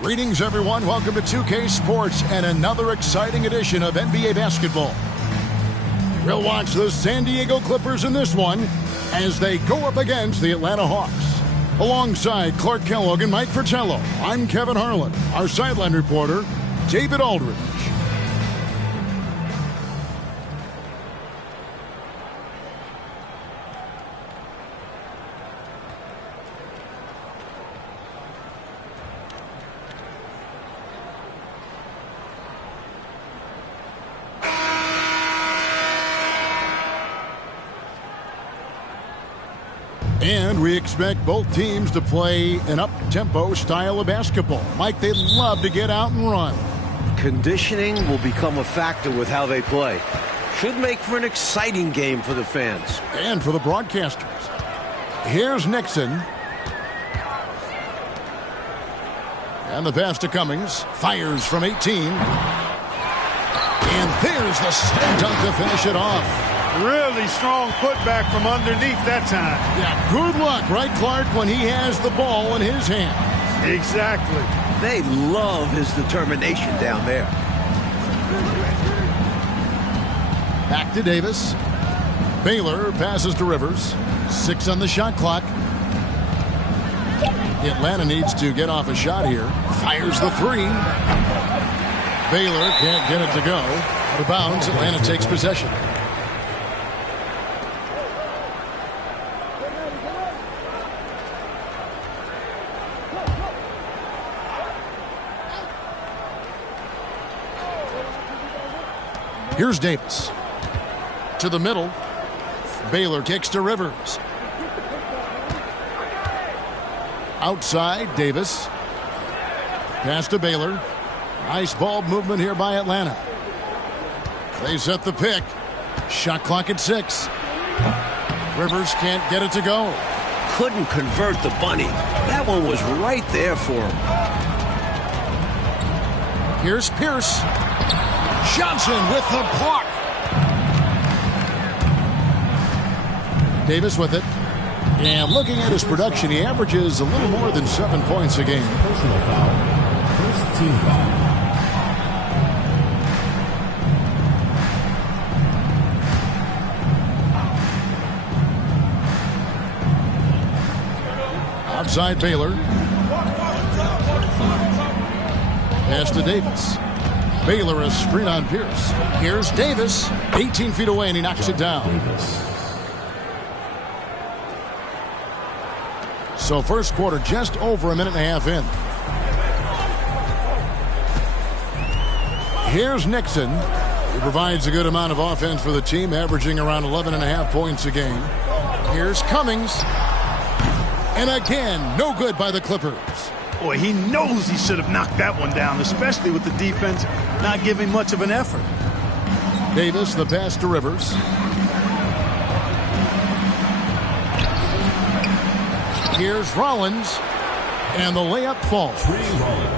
Greetings, everyone. Welcome to 2K Sports and another exciting edition of NBA basketball. We'll watch the San Diego Clippers in this one as they go up against the Atlanta Hawks. Alongside Clark Kellogg and Mike Fratello, I'm Kevin Harlan. Our sideline reporter, David Aldridge. And we expect both teams to play an up-tempo style of basketball. Mike, they love to get out and run. Conditioning will become a factor with how they play. Should make for an exciting game for the fans. And for the broadcasters. Here's Nixon. And the pass to Cummings. Fires from 18. And there's the slam dunk to finish it off. Really strong putback from underneath that time. Yeah, good luck, right, Clark, when he has the ball in his hand. Exactly. They love his determination down there. Back to Davis. Baylor passes to Rivers. 6 on the shot clock. Atlanta needs to get off a shot here. Fires the 3. Baylor can't get it to go. Out of bounds, Atlanta takes possession. Here's Davis. To the middle. Baylor kicks to Rivers. Outside, Davis. Pass to Baylor. Nice ball movement here by Atlanta. They set the pick. Shot clock at 6. Rivers can't get it to go. Couldn't convert the bunny. That one was right there for him. Here's Pierce. Johnson with the block. Davis with it. And looking at his production, he averages a little more than 7 points a game. Personal foul. First team foul. Outside Baylor. Pass to Davis. Baylor a screen on Pierce. Here's Davis. 18 feet away, and he knocks it down. So first quarter just over a minute and a half in. Here's Nixon. He provides a good amount of offense for the team, averaging around 11.5 points a game. Here's Cummings. And again, no good by the Clippers. Boy, he knows he should have knocked that one down, especially with the defense not giving much of an effort. Davis, the pass to Rivers. Here's Rollins. And the layup falls.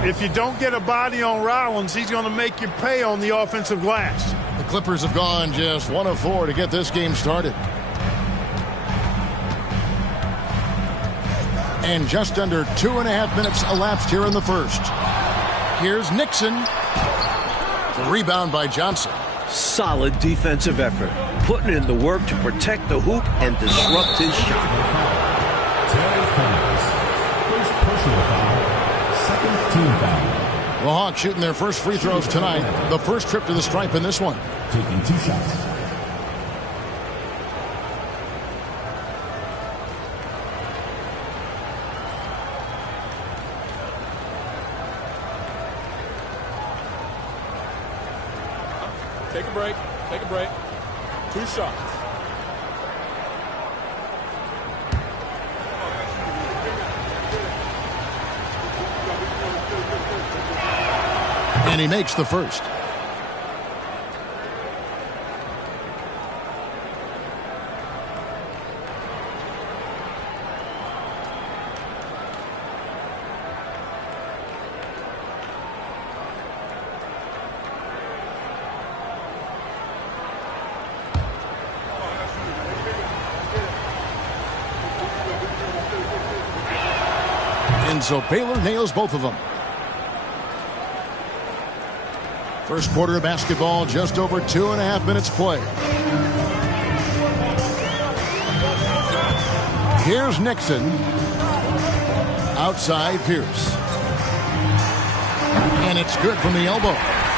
If you don't get a body on Rollins, he's going to make you pay on the offensive glass. The Clippers have gone just 1 of 4 to get this game started. And just under 2.5 minutes elapsed here in the first. Here's Nixon. The rebound by Johnson. Solid defensive effort. Putting in the work to protect the hoop and disrupt his shot. First personal foul. Second team foul. The Hawks shooting their first free throws tonight. The first trip to the stripe in this one. Taking 2 shots. Take a break. Take a break. 2 shots. And he makes the first. And so Baylor nails both of them. First quarter of basketball, just over 2.5 minutes played. Here's Nixon. Outside Pierce. And it's good from the elbow.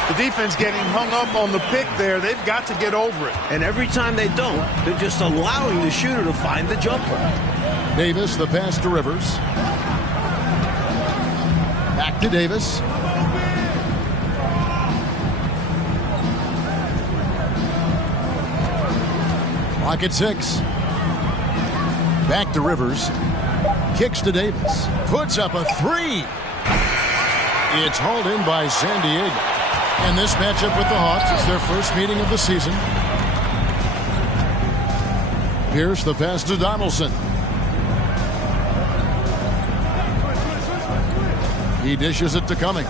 The defense getting hung up on the pick there. They've got to get over it. And every time they don't, they're just allowing the shooter to find the jumper. Davis, the pass to Rivers. Back to Davis. Clock at 6. Back to Rivers. Kicks to Davis. Puts up a 3. It's hauled in by San Diego. And this matchup with the Hawks is their first meeting of the season. Pierce, the pass to Donaldson. He dishes it to Cummings.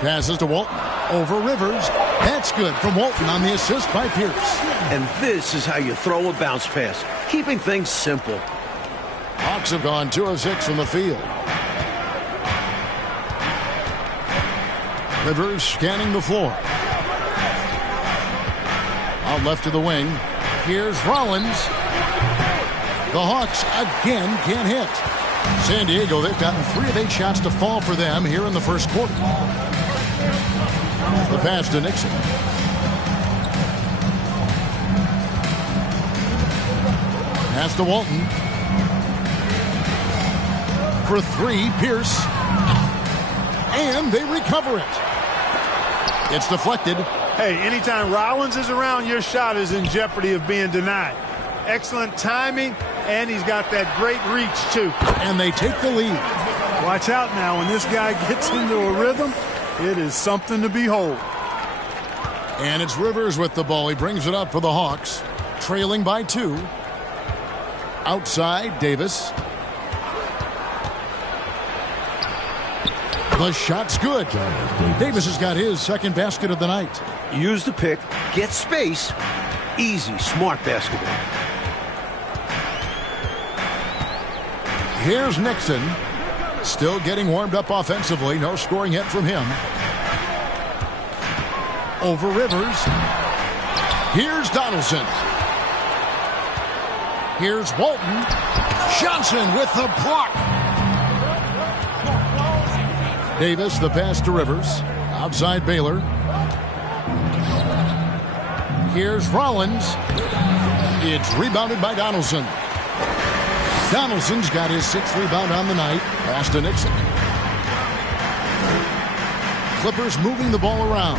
Passes to Walton. Over Rivers. That's good from Walton on the assist by Pierce. And this is how you throw a bounce pass. Keeping things simple. Hawks have gone 2 of 6 from the field. Rivers scanning the floor. Out left to the wing. Here's Rollins. The Hawks again can't hit. San Diego, they've gotten 3 of 8 shots to fall for them here in the first quarter. The pass to Nixon. Pass to Walton. For 3, Pierce. And they recover it. It's deflected. Hey, anytime Rollins is around, your shot is in jeopardy of being denied. Excellent timing, and he's got that great reach, too. And they take the lead. Watch out now. When this guy gets into a rhythm, it is something to behold. And it's Rivers with the ball. He brings it up for the Hawks, trailing by 2. Outside, Davis. The shot's good. Davis has got his second basket of the night. Use the pick, get space. Easy, smart basketball. Here's Nixon. Still getting warmed up offensively. No scoring yet from him. Over Rivers. Here's Donaldson. Here's Walton. Johnson with the block. Davis, the pass to Rivers. Outside Baylor. Here's Rollins. It's rebounded by Donaldson. Donaldson's got his 6th rebound on the night. Pass to Nixon. Clippers moving the ball around.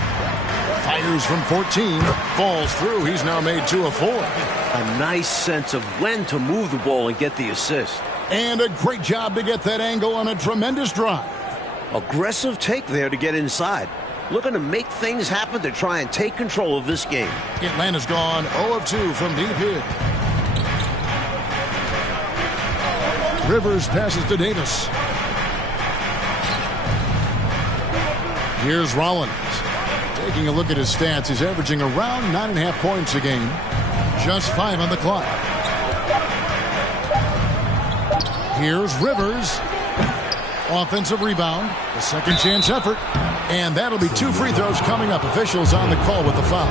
Fires from 14. Falls through. He's now made 2 of 4. A nice sense of when to move the ball and get the assist. And a great job to get that angle on a tremendous drive. Aggressive take there to get inside. Looking to make things happen to try and take control of this game. Atlanta's gone 0 of 2 from deep here. Rivers passes to Davis. Here's Rollins. Taking a look at his stats, he's averaging around 9.5 points a game. Just 5 on the clock. Here's Rivers. Offensive rebound. A second chance effort. And that'll be 2 free throws coming up. Officials on the call with the foul.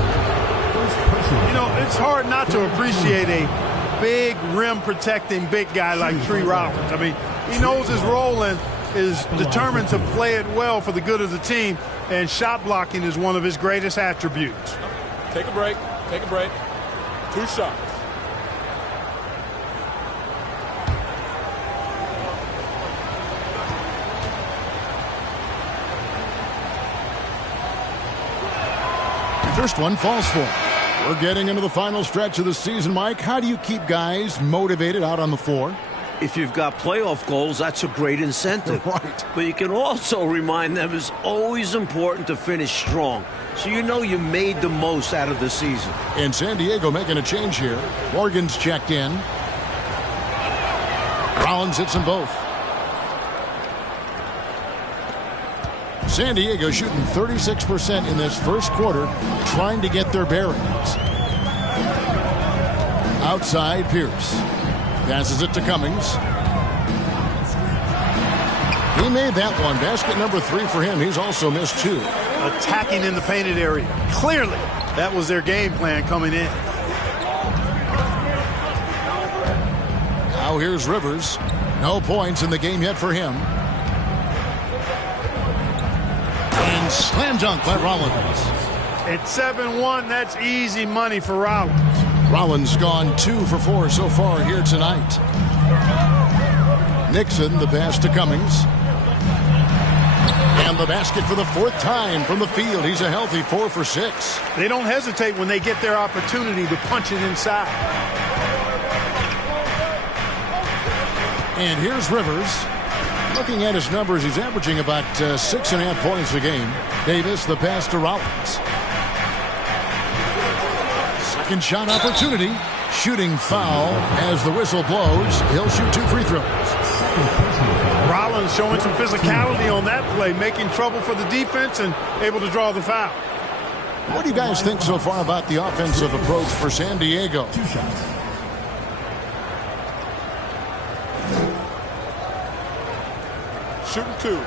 You know, it's hard not to appreciate a big rim protecting big guy like Tree Rollins. I mean, he knows his role and is determined to play it well for the good of the team, and shot blocking is one of his greatest attributes. Take a break. Take a break. 2 shots. First one falls for. We're getting into the final stretch of the season, Mike. How do you keep guys motivated out on the floor? If you've got playoff goals, that's a great incentive. Right. But you can also remind them it's always important to finish strong, so you know you made the most out of the season. And San Diego making a change here. Morgan's checked in. Rollins hits them both. San Diego shooting 36% in this first quarter, trying to get their bearings. Outside, Pierce. Passes it to Cummings. He made that one. Basket number 3 for him. He's also missed 2. Attacking in the painted area. Clearly, that was their game plan coming in. Now here's Rivers. No points in the game yet for him. And slam dunk by Rollins. At 7-1, that's easy money for Rollins. Rollins gone 2 for 4 so far here tonight. Nixon, the pass to Cummings. And the basket for the 4th time from the field. He's a healthy 4 for 6. They don't hesitate when they get their opportunity to punch it inside. And here's Rivers. Looking at his numbers, he's averaging about 6.5 points a game. Davis, the pass to Rollins. Second shot opportunity. Shooting foul as the whistle blows. He'll shoot 2 free throws. Rollins showing some physicality on that play, making trouble for the defense and able to draw the foul. What do you guys think so far about the offensive approach for San Diego? 2 shots. Shooting 2.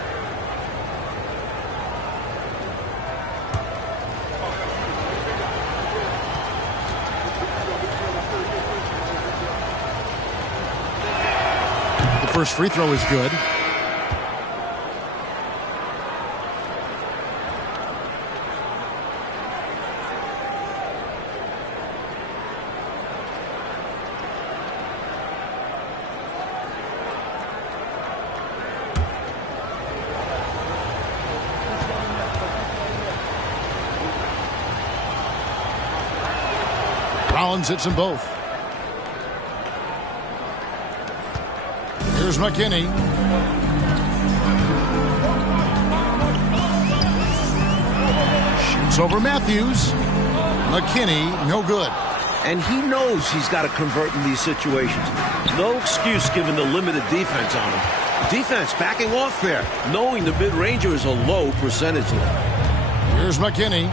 The first free throw is good. Rollins hits them both. Here's McKinney. Shoots over Matthews. McKinney, no good. And he knows he's got to convert in these situations. No excuse given the limited defense on him. Defense backing off there, knowing the mid-ranger is a low percentage level. Here's McKinney.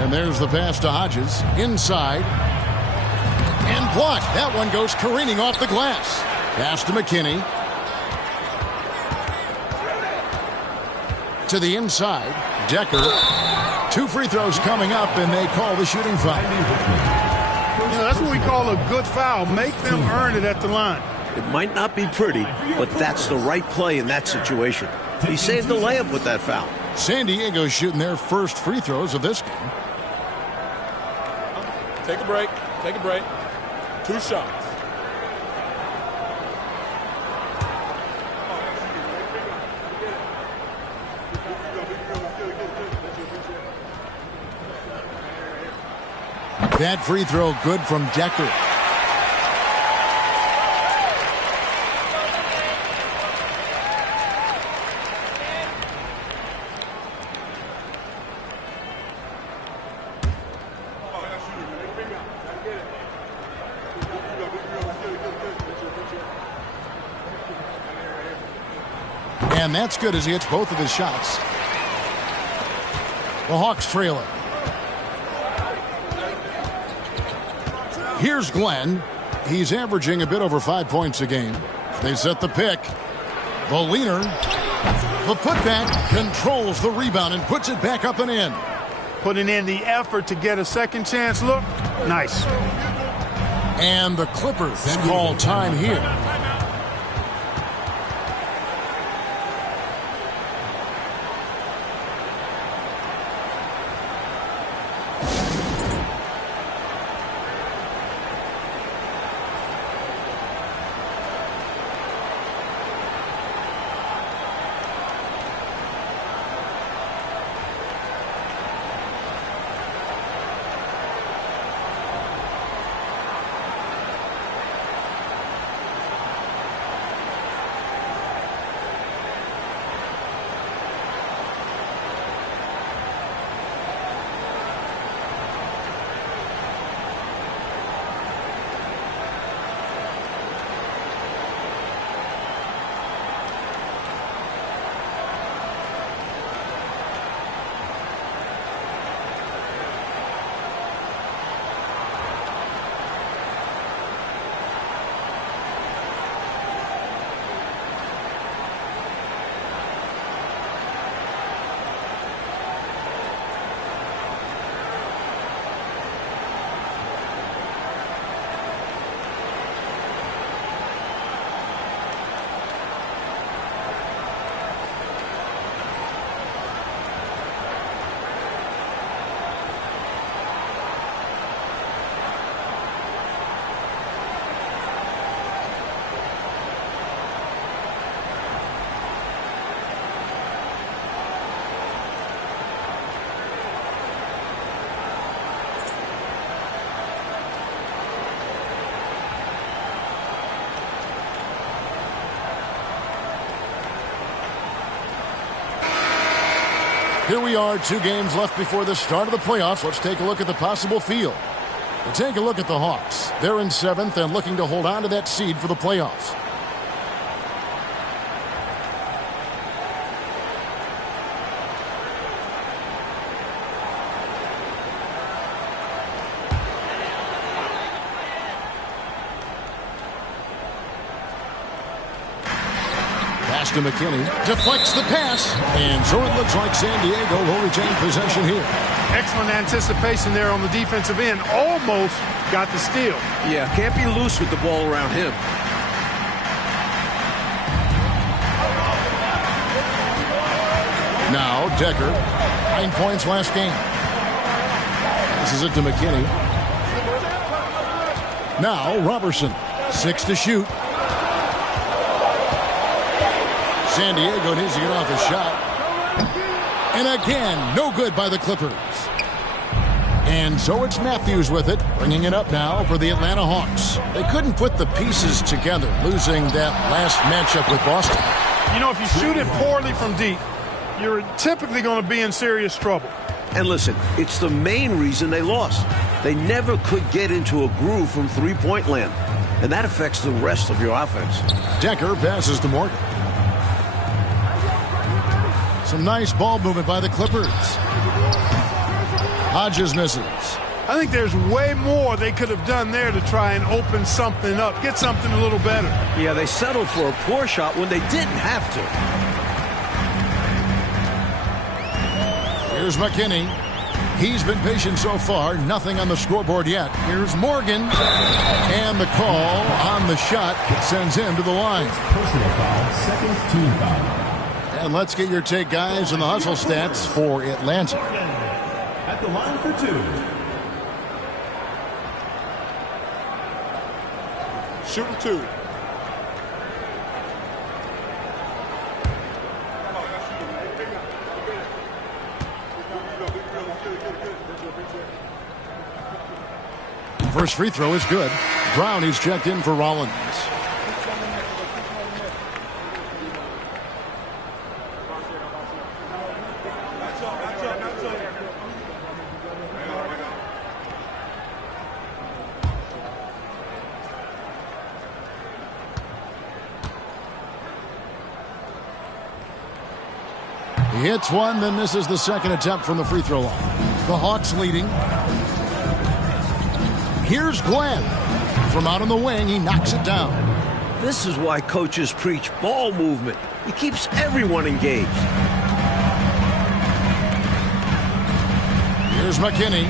And there's the pass to Hodges. Inside. And blocked. That one goes careening off the glass. Pass to McKinney. To the inside. Decker. 2 free throws coming up, and they call the shooting foul. You know, that's what we call a good foul. Make them earn it at the line. It might not be pretty, but that's the right play in that situation. He saved the layup with that foul. San Diego shooting their first free throws of this game. Take a break. Take a break. 2 shots. That free throw good from Decker. And that's good as he hits both of his shots. The Hawks trail it. Here's Glenn. He's averaging a bit over 5 points a game. They set the pick. The leaner. The putback controls the rebound and puts it back up and in. Putting in the effort to get a second chance look. Nice. And the Clippers call time here. Here we are, 2 games left before the start of the playoffs. Let's take a look at the possible field. We'll take a look at the Hawks. They're in 7th and looking to hold on to that seed for the playoffs. To McKinney, deflects the pass, and so it looks like San Diego will retain possession here. Excellent anticipation there on the defensive end. Almost got the steal. Yeah, can't be loose with the ball around him. Now Decker, 9 points last game. This is it to McKinney. Now Robertson, 6 to shoot. San Diego needs to get off a shot. And again, no good by the Clippers. And so it's Matthews with it, bringing it up now for the Atlanta Hawks. They couldn't put the pieces together, losing that last matchup with Boston. You know, if you shoot it poorly from deep, you're typically going to be in serious trouble. And listen, it's the main reason they lost. They never could get into a groove from three-point land. And that affects the rest of your offense. Decker passes to Morgan. Some nice ball movement by the Clippers. Hodges misses. I think there's way more they could have done there to try and open something up, get something a little better. Yeah, they settled for a poor shot when they didn't have to. Here's McKinney. He's been patient so far. Nothing on the scoreboard yet. Here's Morgan. And the call on the shot sends him to the line. Personal foul, second team foul. And let's get your take, guys, on the hustle stats for Atlanta. At the line for 2. Shooting 2. First free throw is good. Brown is checked in for Rollins. He hits one, then misses the second attempt from the free throw line. The Hawks leading. Here's Glenn. From out on the wing, he knocks it down. This is why coaches preach ball movement. It keeps everyone engaged. Here's McKinney.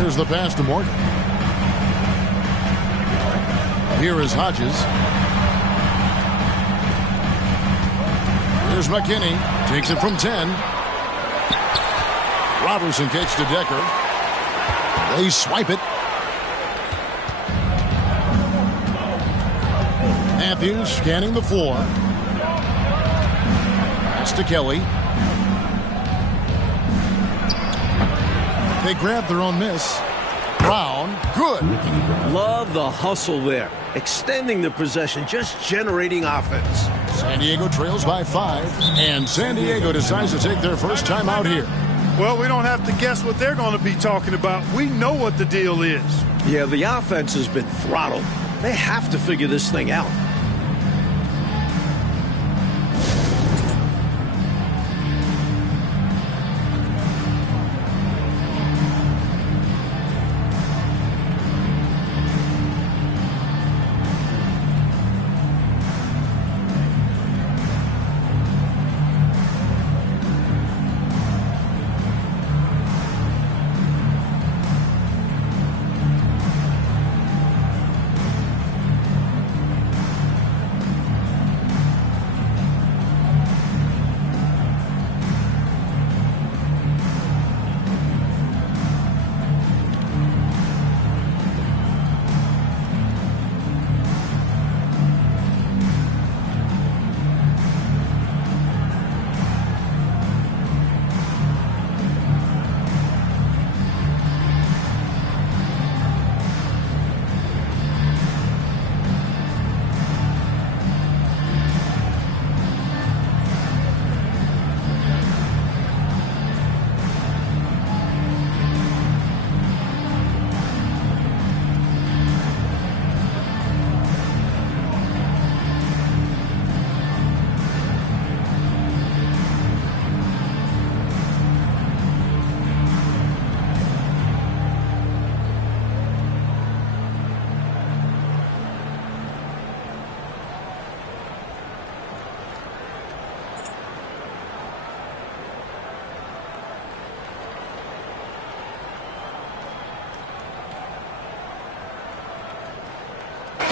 Here's the pass to Morgan. Here is Hodges. Here's McKinney. Takes it from 10. Robertson kicks to Decker. They swipe it. Matthews scanning the floor. Pass to Kelly. They grab their own miss. Brown, good. Love the hustle there. Extending the possession, just generating offense. San Diego trails by 5, and San Diego decides to take their first time out here. Well, we don't have to guess what they're going to be talking about. We know what the deal is. Yeah, the offense has been throttled. They have to figure this thing out.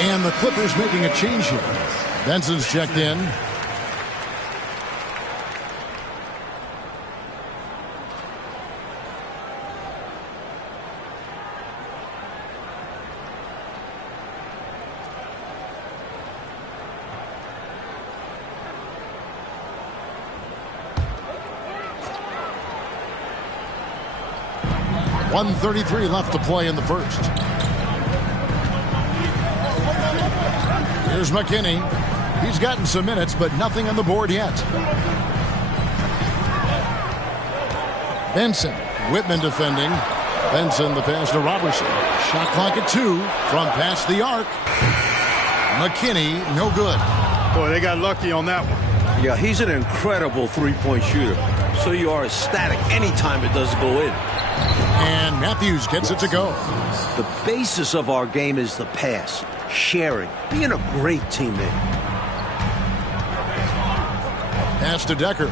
And the Clippers making a change here. Benson's checked in. .133 left to play in the first. Here's McKinney. He's gotten some minutes, but nothing on the board yet. Benson. Whitman defending. Benson the pass to Robertson. Shot clock at 2 from past the arc. McKinney, no good. Boy, they got lucky on that one. Yeah, he's an incredible three-point shooter. So you are ecstatic anytime it doesn't go in. And Matthews gets it to go. The basis of our game is the pass, sharing, being a great teammate. Pass to Decker.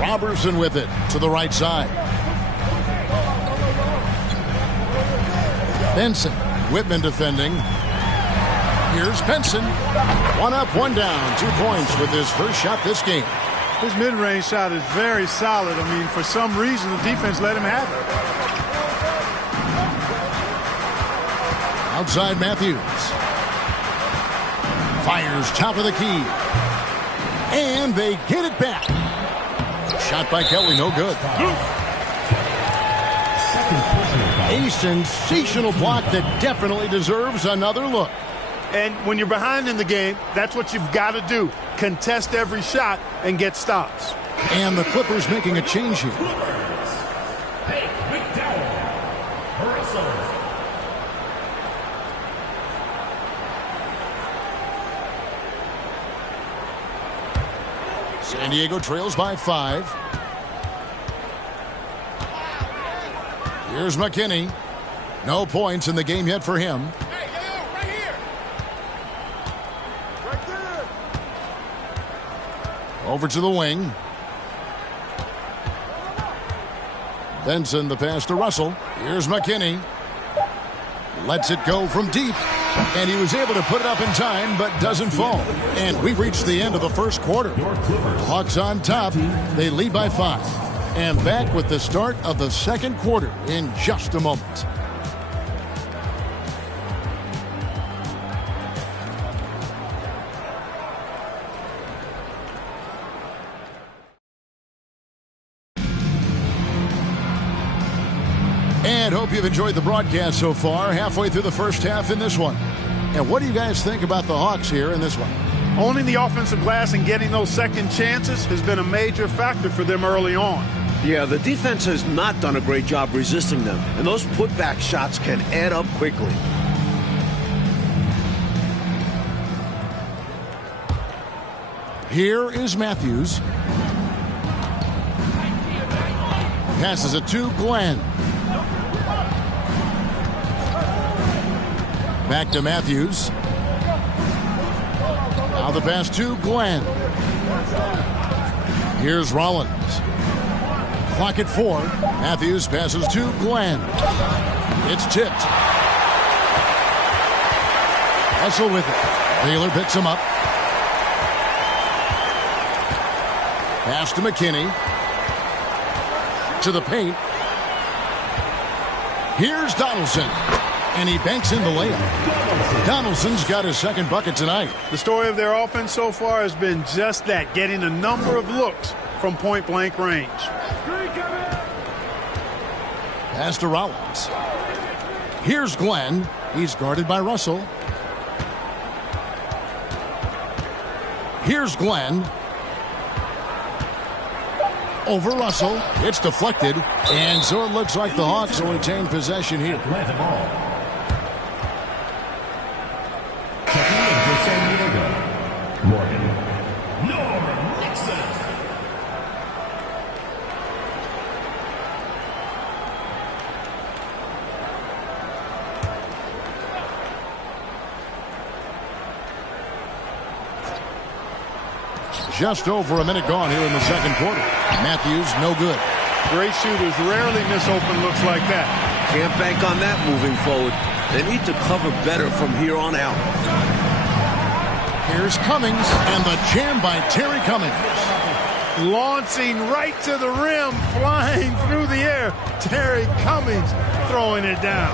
Robertson with it to the right side. Benson. Whitman defending. Here's Benson. One up, one down. 2 points with his first shot this game. His mid-range shot is very solid. I mean, for some reason, the defense let him have it. Outside Matthews. Fires top of the key. And they get it back. Shot by Kelly, no good. A sensational block that definitely deserves another look. And when you're behind in the game, that's what you've got to do. Contest every shot and get stops. And the Clippers making a change here. San Diego trails by 5. Here's McKinney. No points in the game yet for him. Over to the wing. Benson the pass to Russell. Here's McKinney. Lets it go from deep. And he was able to put it up in time, but doesn't fall. And we've reached the end of the first quarter. Hawks on top. They lead by 5. And back with the start of the second quarter in just a moment. And hope you've enjoyed the broadcast so far. Halfway through the first half in this one. And what do you guys think about the Hawks here in this one? Owning the offensive glass and getting those second chances has been a major factor for them early on. Yeah, the defense has not done a great job resisting them, and those putback shots can add up quickly. Here is Matthews. Passes it to Glenn. Back to Matthews. Now the pass to Glenn. Here's Rollins. Clock at 4. Matthews passes to Glenn. It's tipped. Russell with it. Baylor picks him up. Pass to McKinney. To the paint. Here's Donaldson. And he banks in the layup. Donaldson's got his second bucket tonight. The story of their offense so far has been just that, getting a number of looks from point-blank range. Pass to Rollins. Here's Glenn. He's guarded by Russell. Here's Glenn. Over Russell. It's deflected. And so it looks like the Hawks will retain possession here. Just over a minute gone here in the second quarter. Matthews, no good. Great shooters rarely miss open looks like that. Can't bank on that moving forward. They need to cover better from here on out. Here's Cummings, and the jam by Terry Cummings. Launching right to the rim, flying through the air. Terry Cummings throwing it down.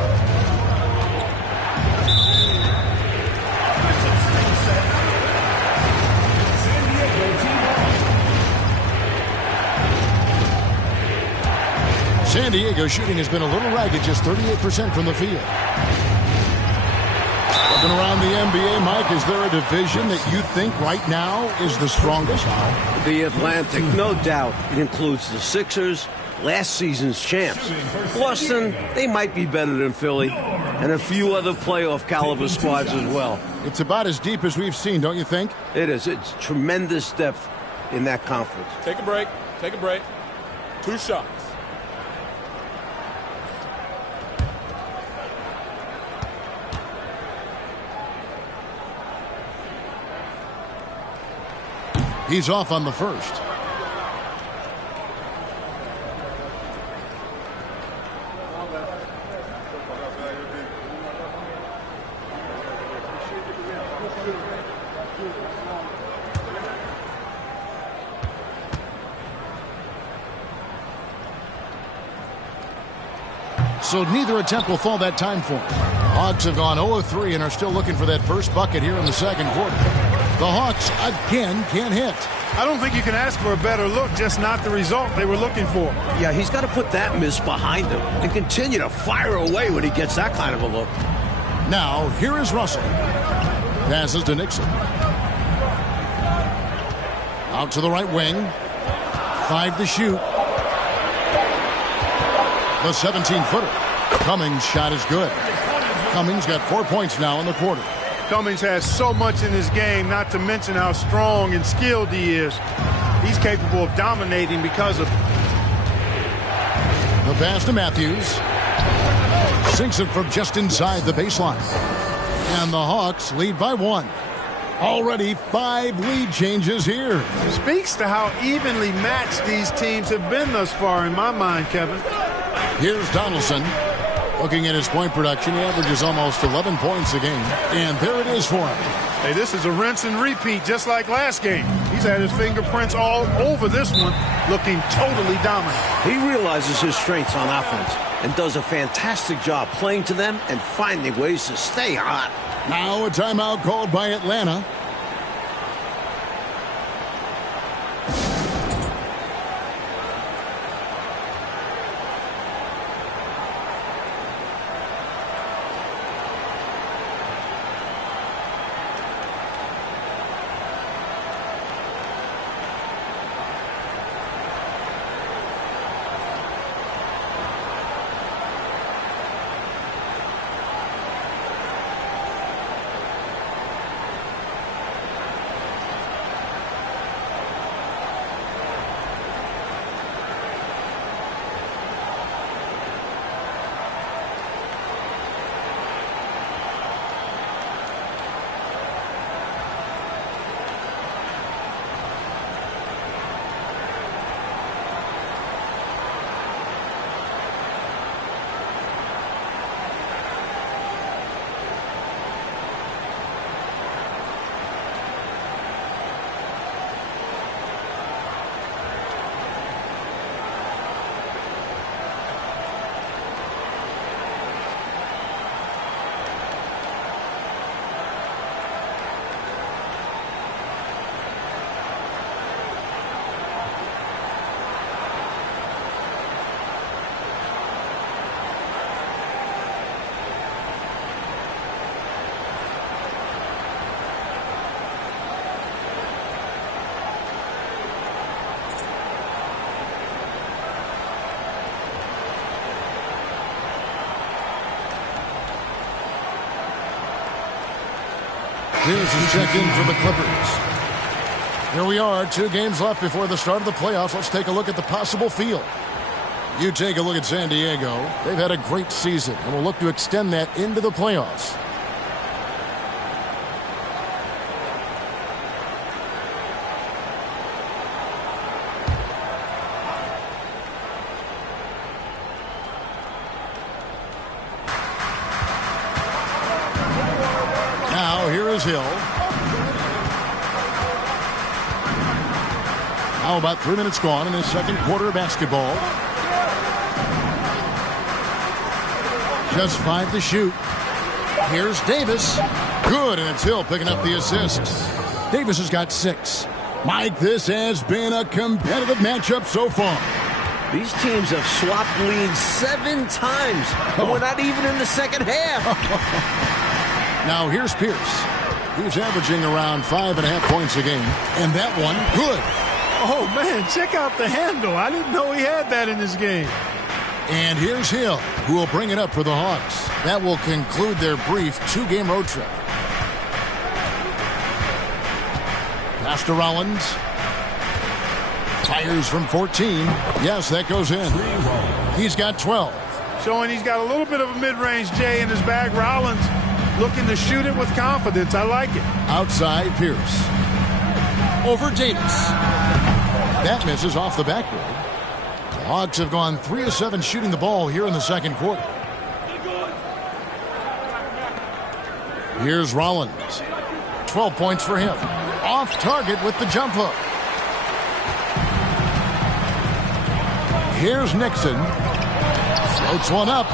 San Diego shooting has been a little ragged, just 38% from the field. Looking around the NBA, Mike, is there a division that you think right now is the strongest? The Atlantic, no doubt. It includes the Sixers, last season's champs. Boston, they might be better than Philly, and a few other playoff caliber squads as well. It's about as deep as we've seen, don't you think? It is. It's tremendous depth in that conference. Take a break. Take a break. 2 shots. He's off on the first. So neither attempt will fall that time for him. Hawks have gone 0-3 and are still looking for that first bucket here in the second quarter. The Hawks again can't hit. I don't think you can ask for a better look, just not the result they were looking for. Yeah, he's got to put that miss behind him and continue to fire away when he gets that kind of a look. Now, here is Russell. Passes to Nixon. Out to the right wing. 5 to shoot. The 17-footer. Cummings' shot is good. Cummings got 4 points now in the quarter. Cummings has so much in his game, not to mention how strong and skilled he is. He's capable of dominating because of it. The pass to Matthews. Sinks it from just inside the baseline. And the Hawks lead by 1. Already 5 lead changes here. Speaks to how evenly matched these teams have been thus far in my mind, Kevin. Here's Donaldson. Looking at his point production, he averages almost 11 points a game. And there it is for him. Hey, this is a rinse and repeat, just like last game. He's had his fingerprints all over this one, looking totally dominant. He realizes his strengths on offense and does a fantastic job playing to them and finding ways to stay hot. Now a timeout called by Atlanta. Here's a check-in for the Clippers. Here we are, 2 games left before the start of the playoffs. Let's take a look at the possible field. You take a look at San Diego. They've had a great season and will look to extend that into the playoffs. is Hill. Now about 3 minutes gone in his second quarter of basketball. Just 5 to shoot. Here's Davis. Good, and it's Hill picking up the assist. Davis has got 6. Mike, this has been a competitive matchup so far. These teams have swapped leads 7 times, and we're not even in the second half. Now here's Pierce. He's averaging around 5.5 points a game, and that one, good. Oh, man, check out the handle. I didn't know he had that in his game. And here's Hill, who will bring it up for the Hawks. That will conclude their brief 2-game road trip. Pass to Rollins. Fires from 14. Yes, that goes in. He's got 12. Showing he's got a little bit of a mid-range J in his bag. Rollins looking to shoot it with confidence. I like it. Outside Pierce. Over Davis. That misses off the backboard. The Hawks have gone 3 of 7 shooting the ball here in the second quarter. Here's Rollins. 12 points for him. Off target with the jump hook. Here's Nixon. Floats one up.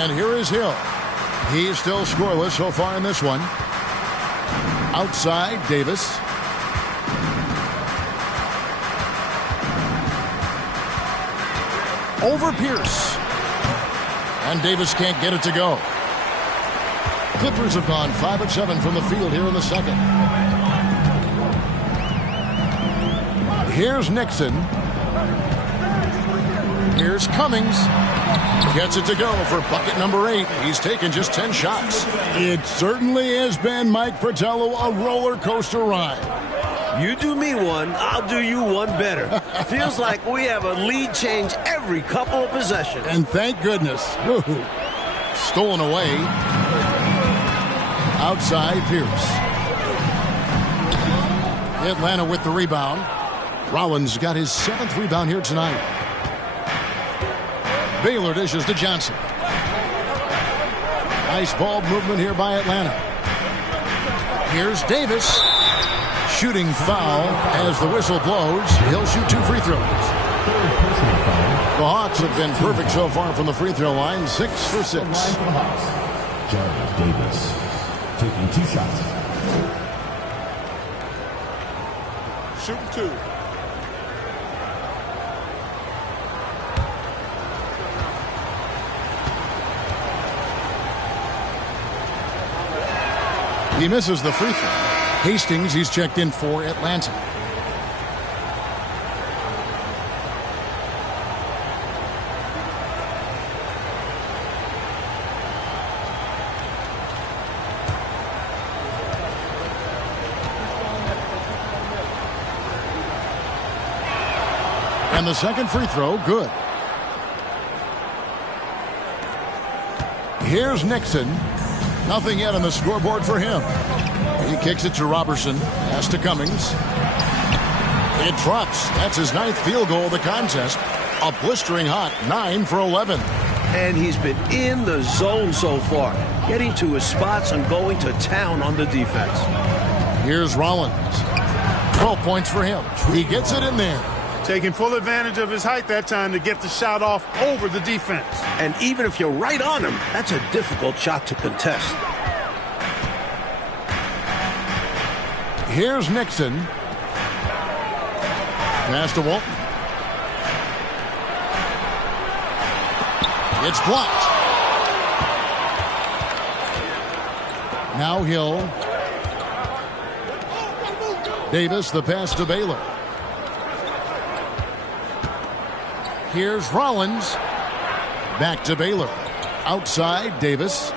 And here is Hill. He's still scoreless so far in this one. Outside, Davis. Over Pierce. And Davis can't get it to go. Clippers have gone 5 of 7 from the field here in the second. Here's Nixon. Here's Cummings. Gets it to go for bucket number 8. He's taken just 10 shots. It certainly has been, Mike Fratello, a roller coaster ride. You do me one, I'll do you one better. Feels like we have a lead change every couple of possessions. And thank goodness. Stolen away. Outside Pierce. Atlanta with the rebound. Rollins got his 7th rebound here tonight. Baylor dishes to Johnson. Nice ball movement here by Atlanta. Here's Davis. Shooting foul as the whistle blows. He'll shoot 2 free throws. The Hawks have been perfect so far from the free throw line. 6 for 6. Jared Davis taking 2 shots. Shooting 2. He misses the free throw. Hastings, he's checked in for Atlanta. And the second free throw, good. Here's Nixon. Nothing yet on the scoreboard for him. He kicks it to Robertson. Pass to Cummings. It drops. That's his 9th field goal of the contest. A blistering hot 9 for 11. And he's been in the zone so far, getting to his spots and going to town on the defense. Here's Rollins. 12 points for him. He gets it in there. Taking full advantage of his height that time to get the shot off over the defense. And even if you're right on him, that's a difficult shot to contest. Here's Nixon. Pass to Walton. It's blocked. Now Hill. Davis, the pass to Baylor. Here's Rollins. Back to Baylor. Outside, Davis.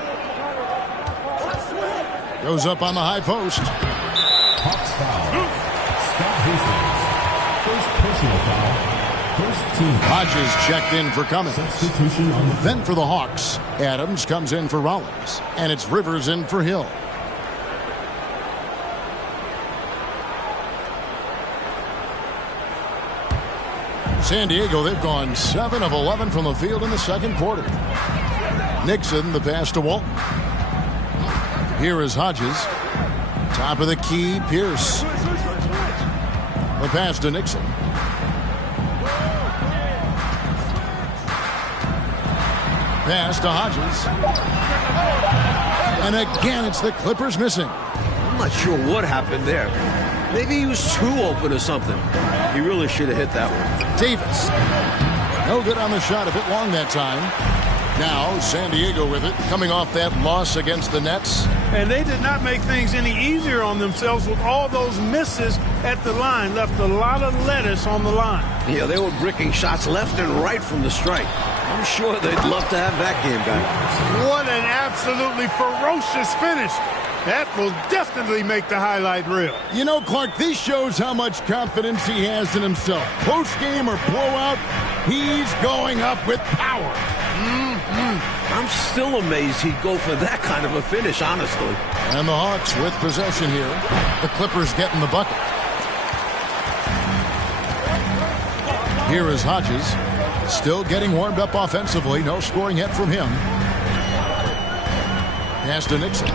Goes up on the high post. Hawks foul. Scott Hastings. First personal foul. First team. Hodges checked in for Cummings. Substitution on the Then for the Hawks, Adams comes in for Rollins. And it's Rivers in for Hill. San Diego, they've gone 7 of 11 from the field in the second quarter. Nixon, the pass to Walton. Here is Hodges. Top of the key, Pierce. The pass to Nixon. Pass to Hodges. And again, it's the Clippers missing. I'm not sure what happened there. Maybe he was too open or something. He really should have hit that one. Davis. No good on the shot, a bit long that time. Now San Diego with it, coming off that loss against the Nets. And they did not make things any easier on themselves with all those misses at the line. Left a lot of lettuce on the line. Yeah, they were bricking shots left and right from the strike. I'm sure they'd love to have that game back. What an absolutely ferocious finish. That will definitely make the highlight reel. You know, Clark, this shows how much confidence he has in himself. Close game or blowout, he's going up with power. I'm still amazed he'd go for that kind of a finish, honestly. And the Hawks with possession here. The Clippers getting the bucket. Here is Hodges. Still getting warmed up offensively. No scoring yet from him. Pass to Nixon.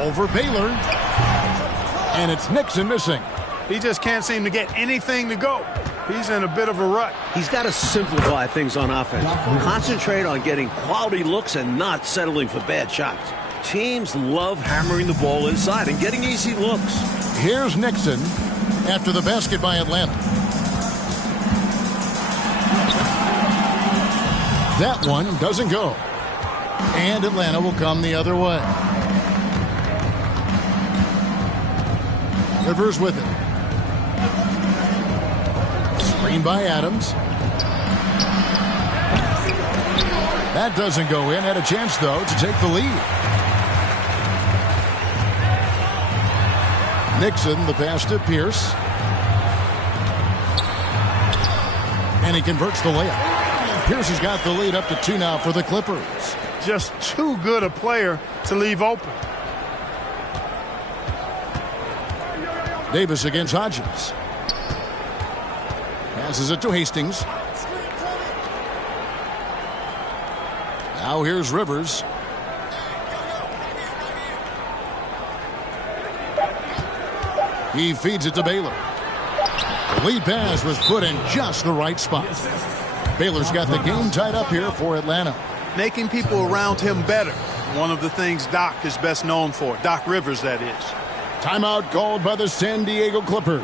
Over Baylor. And it's Nixon missing. He just can't seem to get anything to go. He's in a bit of a rut. He's got to simplify things on offense. Concentrate on getting quality looks and not settling for bad shots. Teams love hammering the ball inside and getting easy looks. Here's Nixon after the basket by Atlanta. That one doesn't go. And Atlanta will come the other way. Rivers with it. Screen by Adams. That doesn't go in. Had a chance, though, to take the lead. Nixon, the pass to Pierce. And he converts the layup. Pierce has got the lead up to 2 now for the Clippers. Just too good a player to leave open. Davis against Hodges. Passes it to Hastings. Now here's Rivers. He feeds it to Baylor. The lead pass was put in just the right spot. Baylor's got the game tied up here for Atlanta. Making people around him better. One of the things Doc is best known for. Doc Rivers, that is. Timeout called by the San Diego Clippers.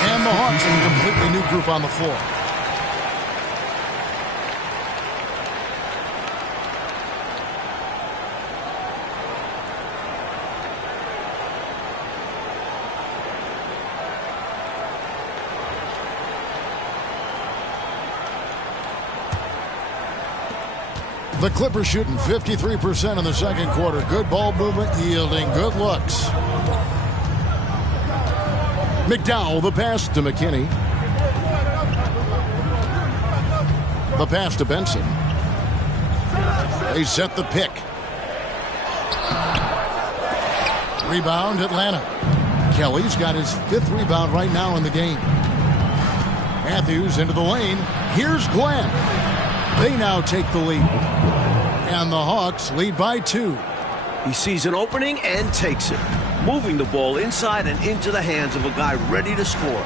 And the Hawks in a completely new group on the floor. The Clippers shooting 53% in the second quarter. Good ball movement, yielding good looks. McDowell, the pass to McKinney. The pass to Benson. They set the pick. Rebound, Atlanta. Kelly's got his 5th rebound right now in the game. Matthews into the lane. Here's Glenn. They now take the lead. And the Hawks lead by 2. He sees an opening and takes it, moving the ball inside and into the hands of a guy ready to score.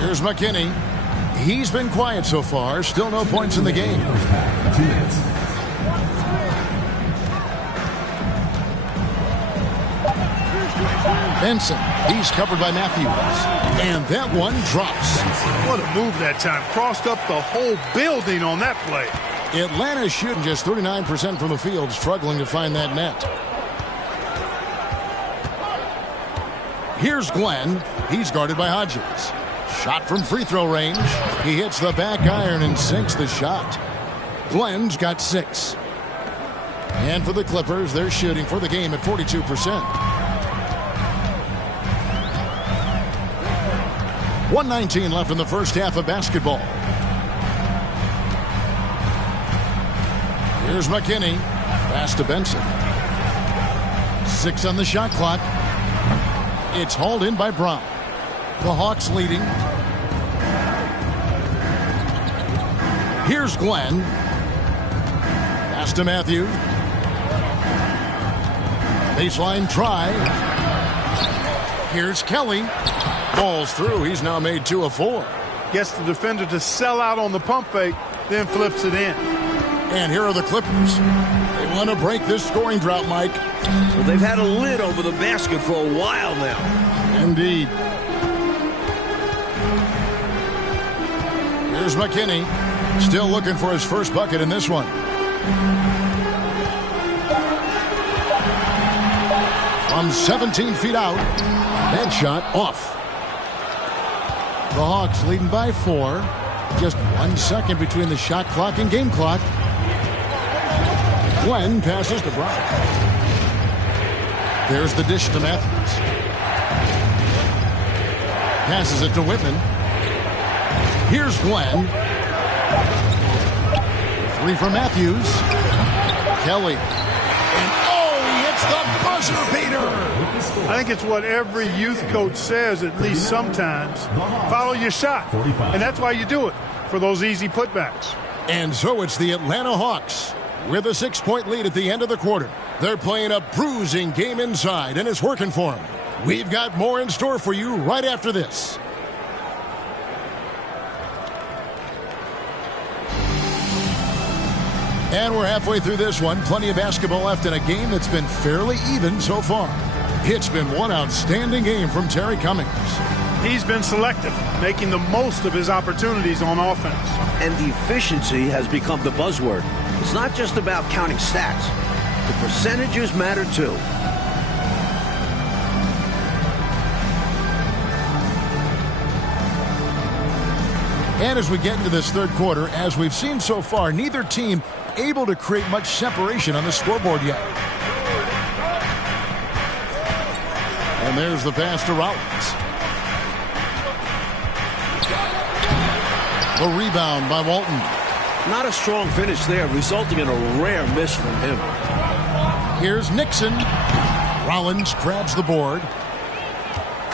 Here's McKinney. He's been quiet so far. Still no points in the game. Benson. He's covered by Matthews. And that one drops. What a move that time. Crossed up the whole building on that play. Atlanta's shooting just 39% from the field, struggling to find that net. Here's Glenn. He's guarded by Hodges. Shot from free throw range. He hits the back iron and sinks the shot. Glenn's got 6. And for the Clippers, they're shooting for the game at 42%. 1:19 left in the first half of basketball. Here's McKinney. Pass to Benson. 6 on the shot clock. It's hauled in by Brown. The Hawks leading. Here's Glenn. Pass to Matthews. Baseline try. Here's Kelly. Falls through. He's now made 2 of 4. Gets the defender to sell out on the pump fake, then flips it in. And here are the Clippers. They want to break this scoring drought, Mike. Well, they've had a lid over the basket for a while now. Indeed. Here's McKinney. Still looking for his first bucket in this one. From 17 feet out. That shot off. The Hawks leading by 4. Just 1 second between the shot clock and game clock. Glenn passes to Brown. There's the dish to Matthews. Passes it to Whitman. Here's Glenn. 3 for Matthews. Kelly. And he hits the buzzer beater. I think it's what every youth coach says at least sometimes. Follow your shot. And that's why you do it, for those easy putbacks. And so it's the Atlanta Hawks with a 6-point lead at the end of the quarter. They're playing a bruising game inside, and it's working for them. We've got more in store for you right after this. And we're halfway through this one. Plenty of basketball left in a game that's been fairly even so far. It's been one outstanding game from Terry Cummings. He's been selective, making the most of his opportunities on offense. And efficiency has become the buzzword. It's not just about counting stats. The percentages matter too. And as we get into this third quarter, as we've seen so far, neither team able to create much separation on the scoreboard yet. And there's the pass to Rollins. The rebound by Walton. Not a strong finish there, resulting in a rare miss from him. Here's Nixon. Rollins grabs the board.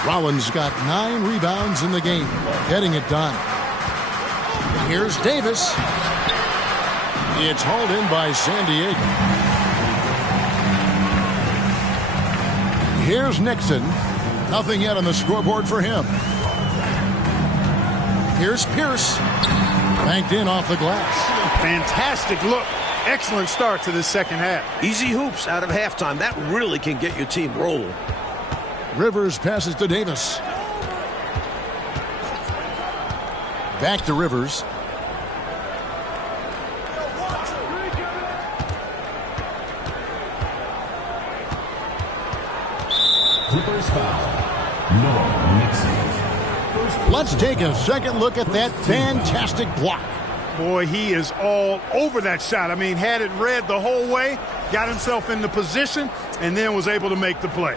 Rollins got 9 rebounds in the game, getting it done. Here's Davis. It's hauled in by San Diego. Here's Nixon. Nothing yet on the scoreboard for him. Here's Pierce. Banked in off the glass. Fantastic look. Excellent start to the second half. Easy hoops out of halftime. That really can get your team rolling. Rivers passes to Davis. Back to Rivers. Clippers foul. No mixing. Let's take a second look at that fantastic block. Boy, he is all over that shot. I mean, had it read the whole way, got himself in the position, and then was able to make the play.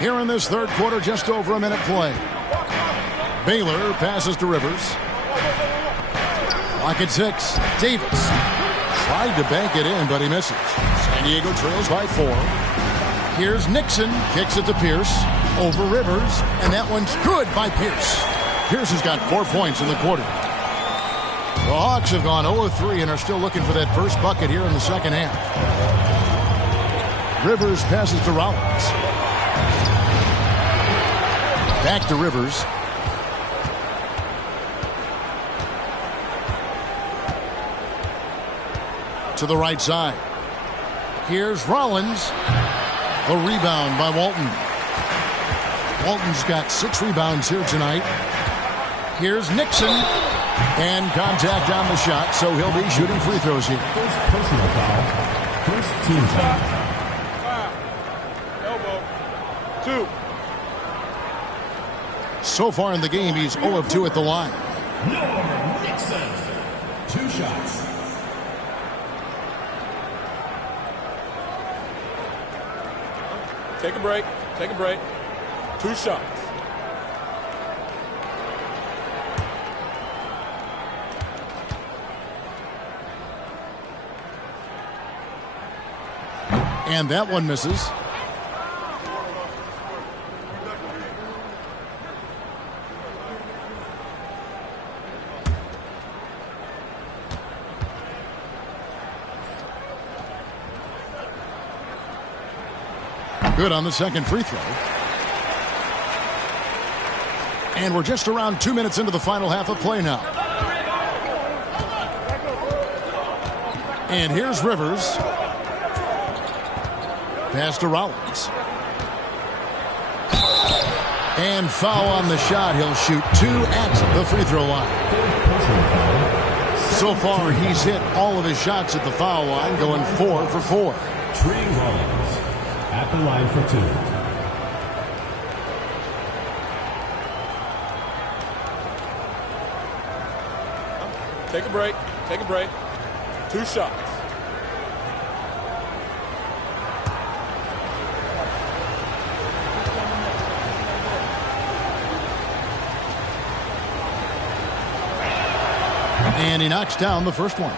Here in this third quarter, just over a minute play. Baylor passes to Rivers. Clock at 6. Davis tried to bank it in, but he misses. San Diego trails by 4. Here's Nixon. Kicks it to Pierce. Over Rivers. And that one's good by Pierce. Pierce has got 4 points in the quarter. The Hawks have gone 0-3 and are still looking for that first bucket here in the second half. Rivers passes to Rollins. Back to Rivers. To the right side. Here's Rollins. A rebound by Walton. Walton's got 6 rebounds here tonight. Here's Nixon. And contact on the shot, so he'll be shooting free throws here. First personal foul. First team foul. Elbow. 2. So far in the game, he's 0 of 2 at the line. Norm Nixon. 2 shots. Take a break. Take a break. 2 shots. And that one misses. Good on the second free throw. And we're just around 2 minutes into the final half of play now. And here's Rivers. Pass to Rollins. And foul on the shot. He'll shoot 2 at the free throw line. So far, he's hit all of his shots at the foul line, going 4 for 4. Trey Rollins at the line for 2. Take a break. Take a break. 2 shots. And he knocks down the first one.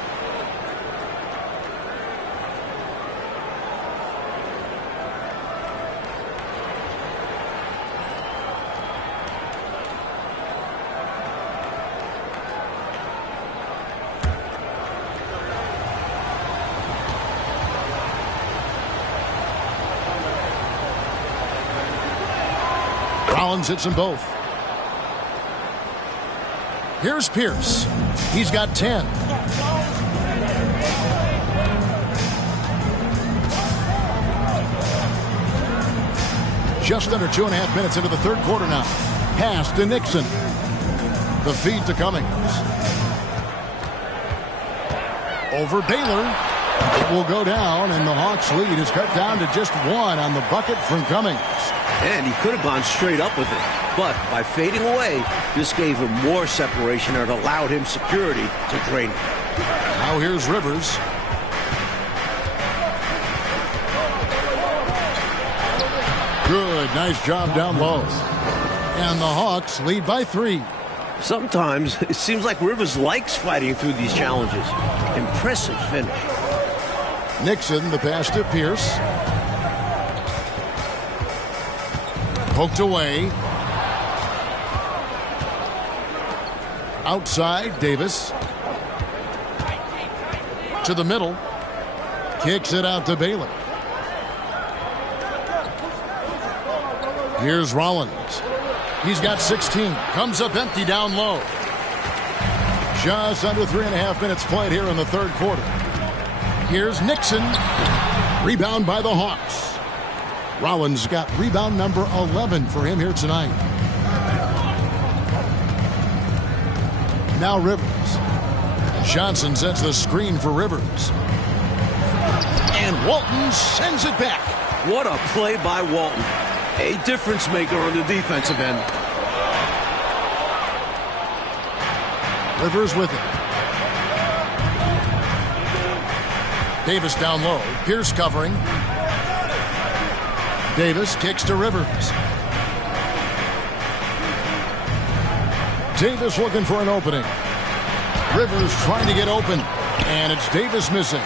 Rollins hits them both. Here's Pierce. He's got 10. Just under 2.5 minutes into the third quarter now. Pass to Nixon. The feed to Cummings. Over Baylor. It will go down, and the Hawks lead is cut down to just 1 on the bucket from Cummings. And he could have gone straight up with it. But by fading away, this gave him more separation and allowed him security to drain it. Now here's Rivers. Good, nice job down low. And the Hawks lead by 3. Sometimes it seems like Rivers likes fighting through these challenges. Impressive finish. Nixon, the pass to Pierce. Poked away. Outside, Davis. To the middle. Kicks it out to Baylor. Here's Rollins. He's got 16. Comes up empty down low. Just under 3.5 minutes played here in the third quarter. Here's Nixon. Rebound by the Hawks. Rollins got rebound number 11 for him here tonight. Now Rivers. Johnson sets the screen for Rivers. And Walton sends it back. What a play by Walton. A difference maker on the defensive end. Rivers with it. Davis down low. Pierce covering. Davis kicks to Rivers. Davis looking for an opening. Rivers trying to get open. And it's Davis missing.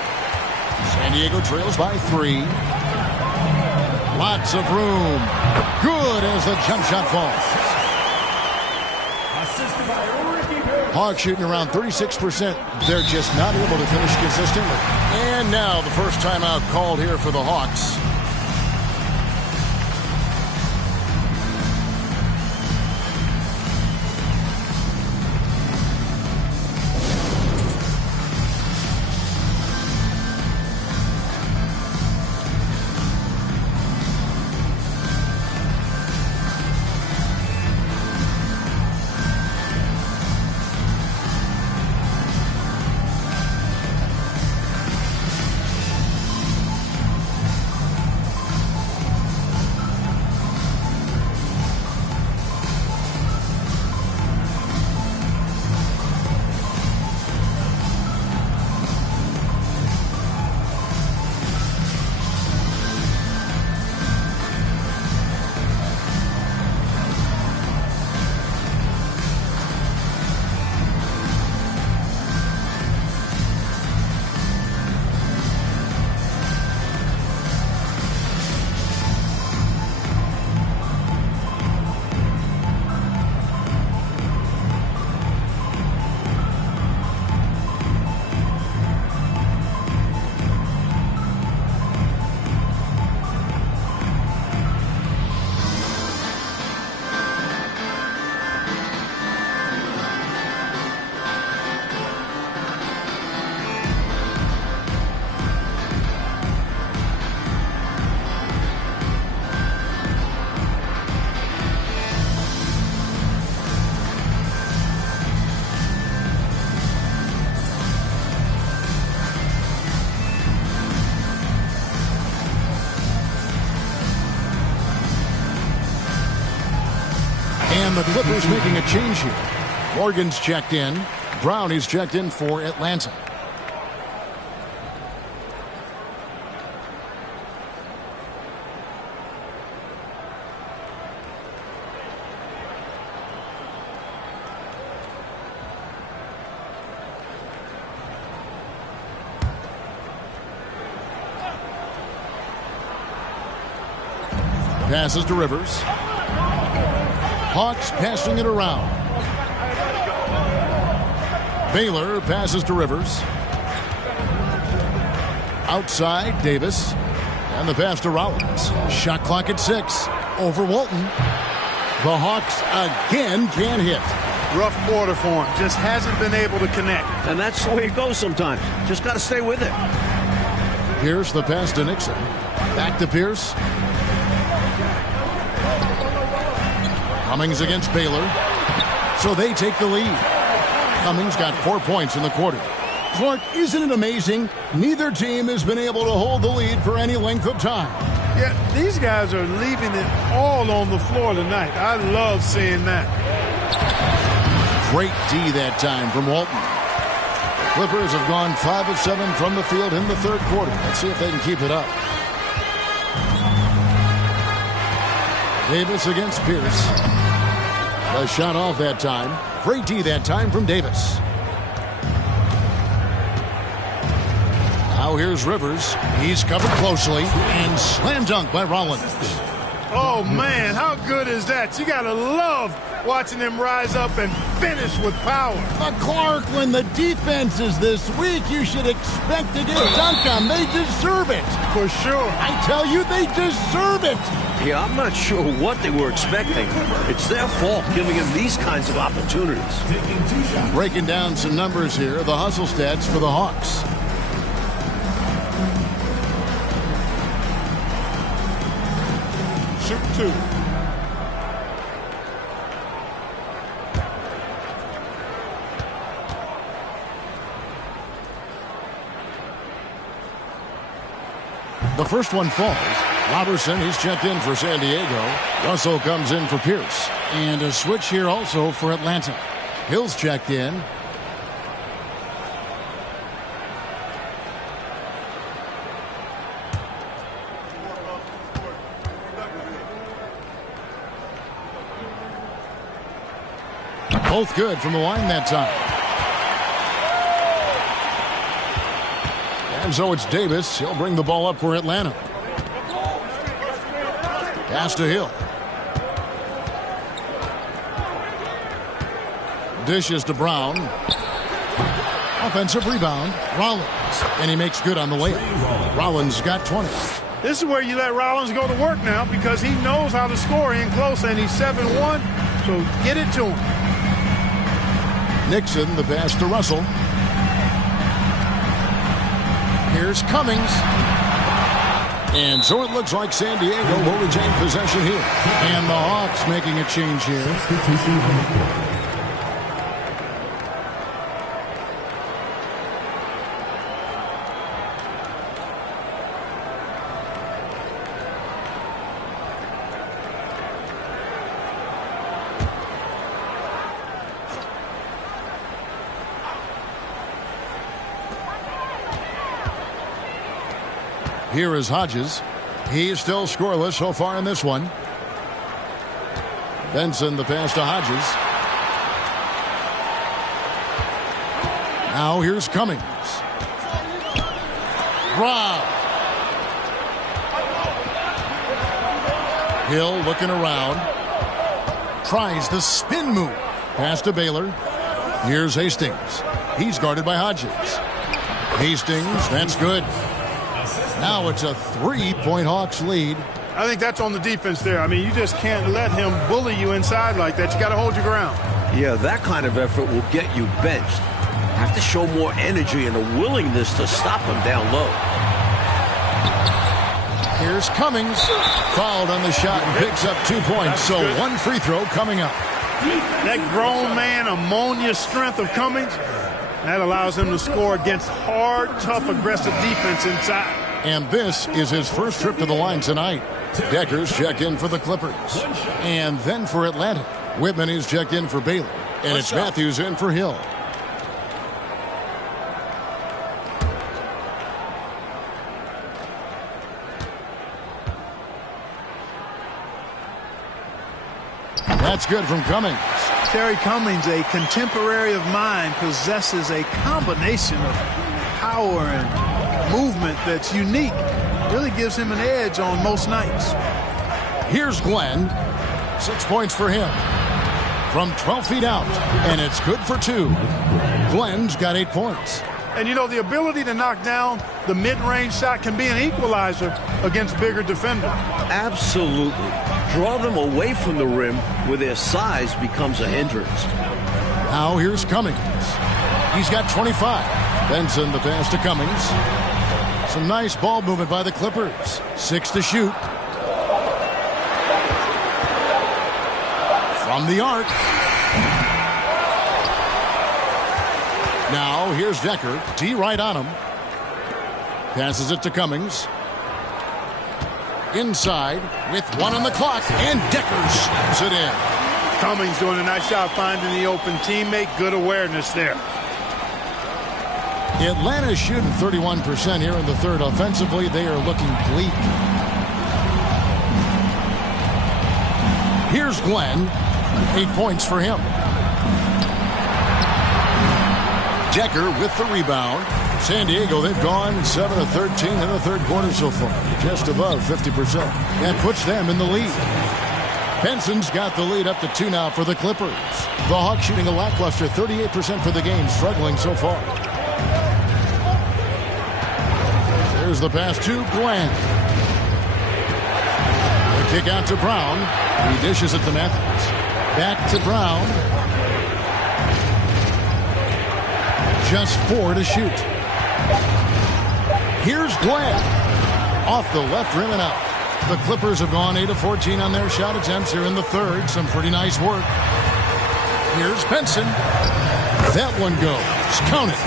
San Diego trails by 3. Lots of room. Good as the jump shot falls. Hawks shooting around 36%. They're just not able to finish consistently. And now the first timeout called here for the Hawks. And the Clippers making a change here. Morgan's checked in. Brown is checked in for Atlanta. Passes to Rivers. Hawks passing it around. Baylor passes to Rivers. Outside, Davis. And the pass to Rollins. Shot clock at 6. Over Walton. The Hawks again can't hit. Rough quarter for him. Just hasn't been able to connect. And that's the way it goes sometimes. Just got to stay with it. Pierce, the pass to Nixon. Back to Pierce. Cummings against Baylor. So they take the lead. Cummings got 4 points in the quarter. Clark, isn't it amazing? Neither team has been able to hold the lead for any length of time. Yeah, these guys are leaving it all on the floor tonight. I love seeing that. Great D that time from Walton. Clippers have gone 5 of 7 from the field in the third quarter. Let's see if they can keep it up. Davis against Pierce. A shot off that time. Great D that time from Davis. Now here's Rivers. He's covered closely. And slam dunk by Rollins. Oh, man, how good is that? You got to love watching them rise up and finish with power. But Clark, when the defense is this weak, you should expect to get dunked on. They deserve it. For sure. I tell you, they deserve it. Yeah, I'm not sure what they were expecting. It's their fault giving them these kinds of opportunities. Breaking down some numbers here, the hustle stats for the Hawks. Shoot 2. The first one falls. Robertson, he's checked in for San Diego. Russell comes in for Pierce. And a switch here also for Atlanta. Hill's checked in. Both good from the line that time. And so it's Davis. He'll bring the ball up for Atlanta. Pass to Hill. Dishes to Brown. Offensive rebound. Rollins. And he makes good on the layup. Rollins got 20. This is where you let Rollins go to work now because he knows how to score in close, and he's 7-1, so get it to him. Nixon, the pass to Russell. Here's Cummings. And so it looks like San Diego will retain possession here. And the Hawks making a change here. Here is Hodges. He's still scoreless so far in this one. Benson, the pass to Hodges. Now here's Cummings. Brown. Hill looking around. Tries the spin move. Pass to Baylor. Here's Hastings. He's guarded by Hodges. Hastings, that's good. Now it's a 3-point Hawks lead. I think that's on the defense there. I mean, you just can't let him bully you inside like that. You got to hold your ground. Yeah, that kind of effort will get you benched. Have to show more energy and a willingness to stop him down low. Here's Cummings. Fouled on the shot and picks up 2 points. So one free throw coming up. That grown man ammonia strength of Cummings, that allows him to score against hard, tough, aggressive defense inside. And this is his first trip to the line tonight. Decker's checked in for the Clippers. And then for Atlanta, Whitman is checked in for Baylor. And it's Matthews in for Hill. That's good from Cummings. Terry Cummings, a contemporary of mine, possesses a combination of power and movement that's unique. Really gives him an edge on most nights. Here's Glenn. 6 points for him. From 12 feet out. And it's good for 2. Glenn's got 8 points. And, you know, the ability to knock down the mid-range shot can be an equalizer against bigger defenders. Absolutely. Draw them away from the rim where their size becomes a hindrance. Now here's Cummings. He's got 25. Benson, the pass to Cummings. Some nice ball movement by the Clippers. 6 to shoot. From the arc. Now here's Decker. D right on him. Passes it to Cummings. Inside with 1 on the clock. And Decker slams it in. Cummings doing a nice job finding the open teammate. Good awareness there. Atlanta's shooting 31% here in the third. Offensively, they are looking bleak. Here's Glenn. 8 points for him. Decker with the rebound. San Diego, they've gone 7 of 13 in the third quarter so far. Just above 50%. That puts them in the lead. Benson's got the lead up to 2 now for the Clippers. The Hawks shooting a lackluster 38% for the game, struggling so far. There's the pass to Glenn. The kick out to Brown. He dishes it to Matthews. Back to Brown. Just 4 to shoot. Here's Glenn. Off the left rim and out. The Clippers have gone 8 of 14 on their shot attempts here in the third. Some pretty nice work. Here's Benson. That one goes. Count it.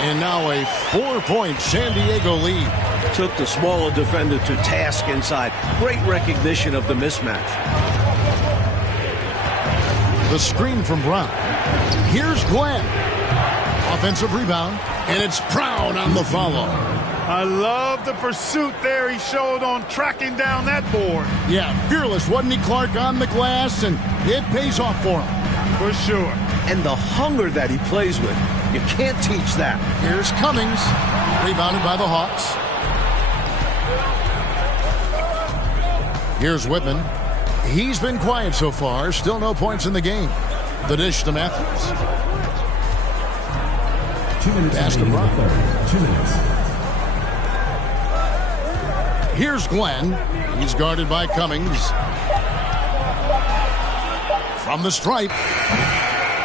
And now a 4-point San Diego lead. Took the smaller defender to task inside. Great recognition of the mismatch. The screen from Brown. Here's Glenn. Offensive rebound, and it's Brown on the follow. I love the pursuit there he showed on tracking down that board. Yeah, fearless, wasn't he, Clark, on the glass, and it pays off for him. For sure. And the hunger that he plays with. You can't teach that. Here's Cummings, rebounded by the Hawks. Here's Whitman. He's been quiet so far. Still no points in the game. The dish to Matthews. 2 minutes. Pass to Brown. 2 minutes. Here's Glenn. He's guarded by Cummings. From the stripe.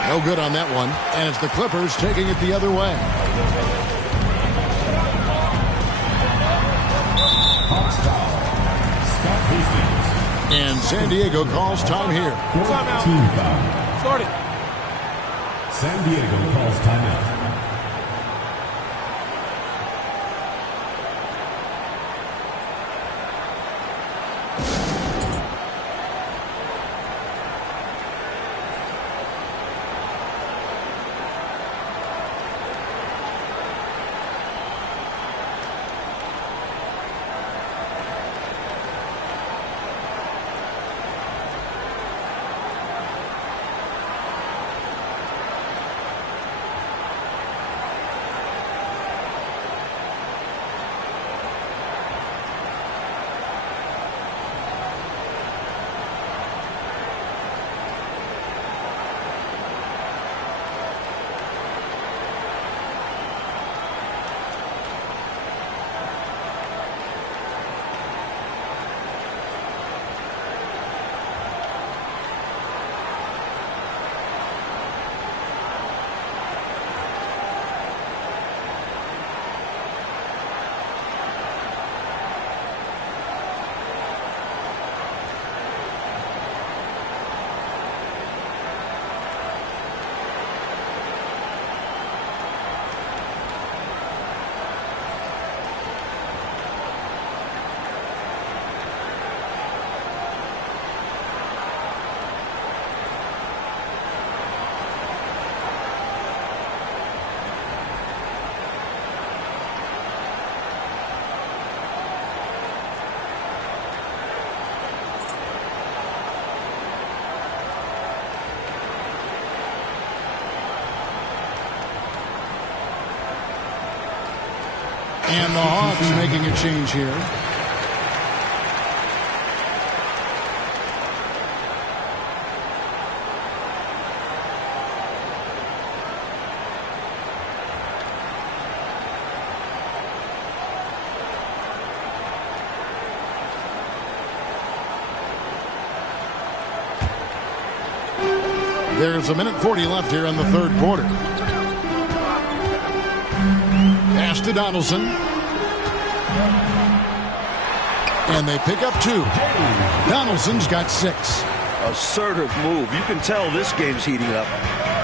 No good on that one. And it's the Clippers taking it the other way. Hawks foul. Scott Hastings. And San Diego calls time here. Team foul. Start it. San Diego calls timeout. And the Hawks making a change here. There's 1:40 left here in the third quarter. Pass to Donaldson. And they pick up 2. Donaldson's got 6. Assertive move. You can tell this game's heating up.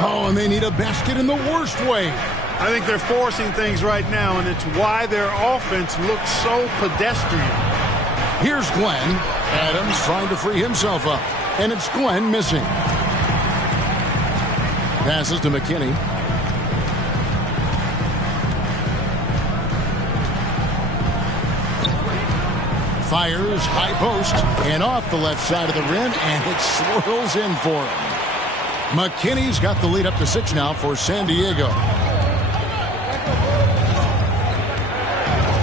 Oh, and they need a basket in the worst way. I think they're forcing things right now, and it's why their offense looks so pedestrian. Here's Glenn. Adams trying to free himself up. And it's Glenn missing. Passes to McKinney. Fires, high post, and off the left side of the rim, and it swirls in for him. McKinney's got the lead up to 6 now for San Diego.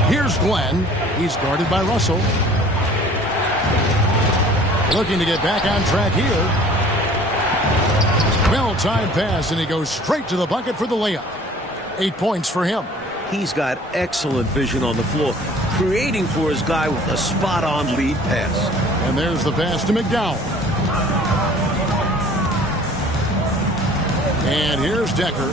Here's Glenn. He's guarded by Russell. Looking to get back on track here. Well-timed pass, and he goes straight to the bucket for the layup. 8 points for him. He's got excellent vision on the floor, creating for his guy with a spot-on lead pass. And there's the pass to McDowell. And here's Decker.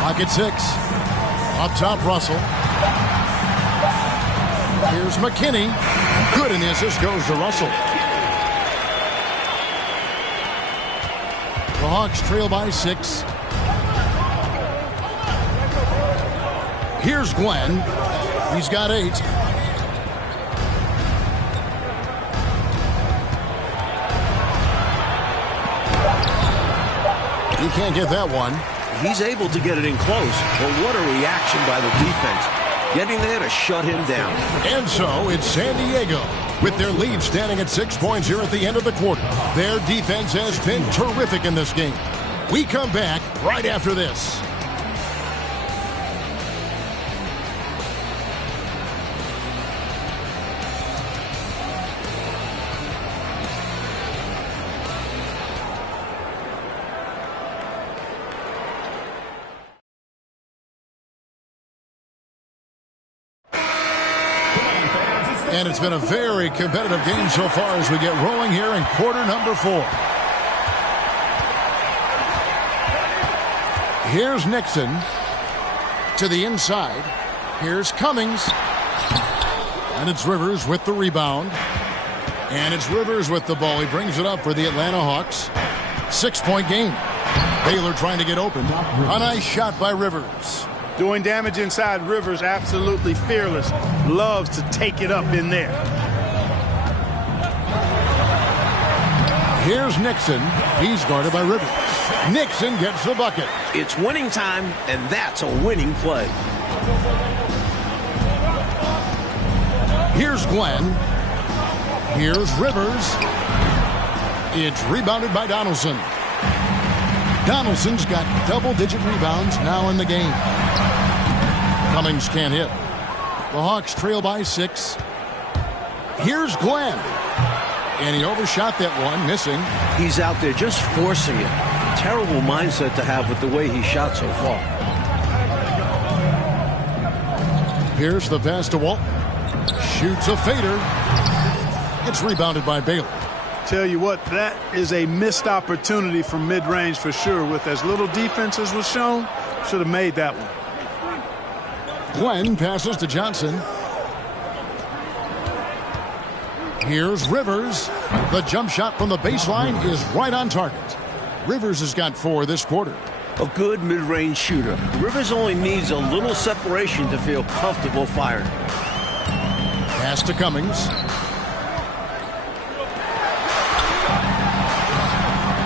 Pocket 6. Up top, Russell. Here's McKinney. Good, and the assist goes to Russell. The Hawks trail by 6. Here's Glenn. He's got 8. He can't get that one. He's able to get it in close, but what a reaction by the defense. Getting there to shut him down. And so it's San Diego with their lead standing at 6 points here at the end of the quarter. Their defense has been terrific in this game. We come back right after this. And it's been a very competitive game so far as we get rolling here in quarter number 4. Here's Nixon to the inside. Here's Cummings. And it's Rivers with the rebound. And it's Rivers with the ball. He brings it up for the Atlanta Hawks. 6-point game. Baylor trying to get open. A nice shot by Rivers. Doing damage inside. Rivers absolutely fearless. Loves to take it up in there. Here's Nixon. He's guarded by Rivers. Nixon gets the bucket. It's winning time, and that's a winning play. Here's Glenn. Here's Rivers. It's rebounded by Donaldson. Donaldson's got double-digit rebounds now in the game. Cummings can't hit. The Hawks trail by 6. Here's Glenn. And he overshot that one, missing. He's out there just forcing it. Terrible mindset to have with the way he shot so far. Here's the pass to Walton. Shoots a fader. It's rebounded by Baylor. Tell you what, that is a missed opportunity from mid-range for sure. With as little defense as was shown, should have made that one. Glenn passes to Johnson. Here's Rivers. The jump shot from the baseline is right on target. Rivers has got 4 this quarter. A good mid-range shooter. Rivers only needs a little separation to feel comfortable firing. Pass to Cummings.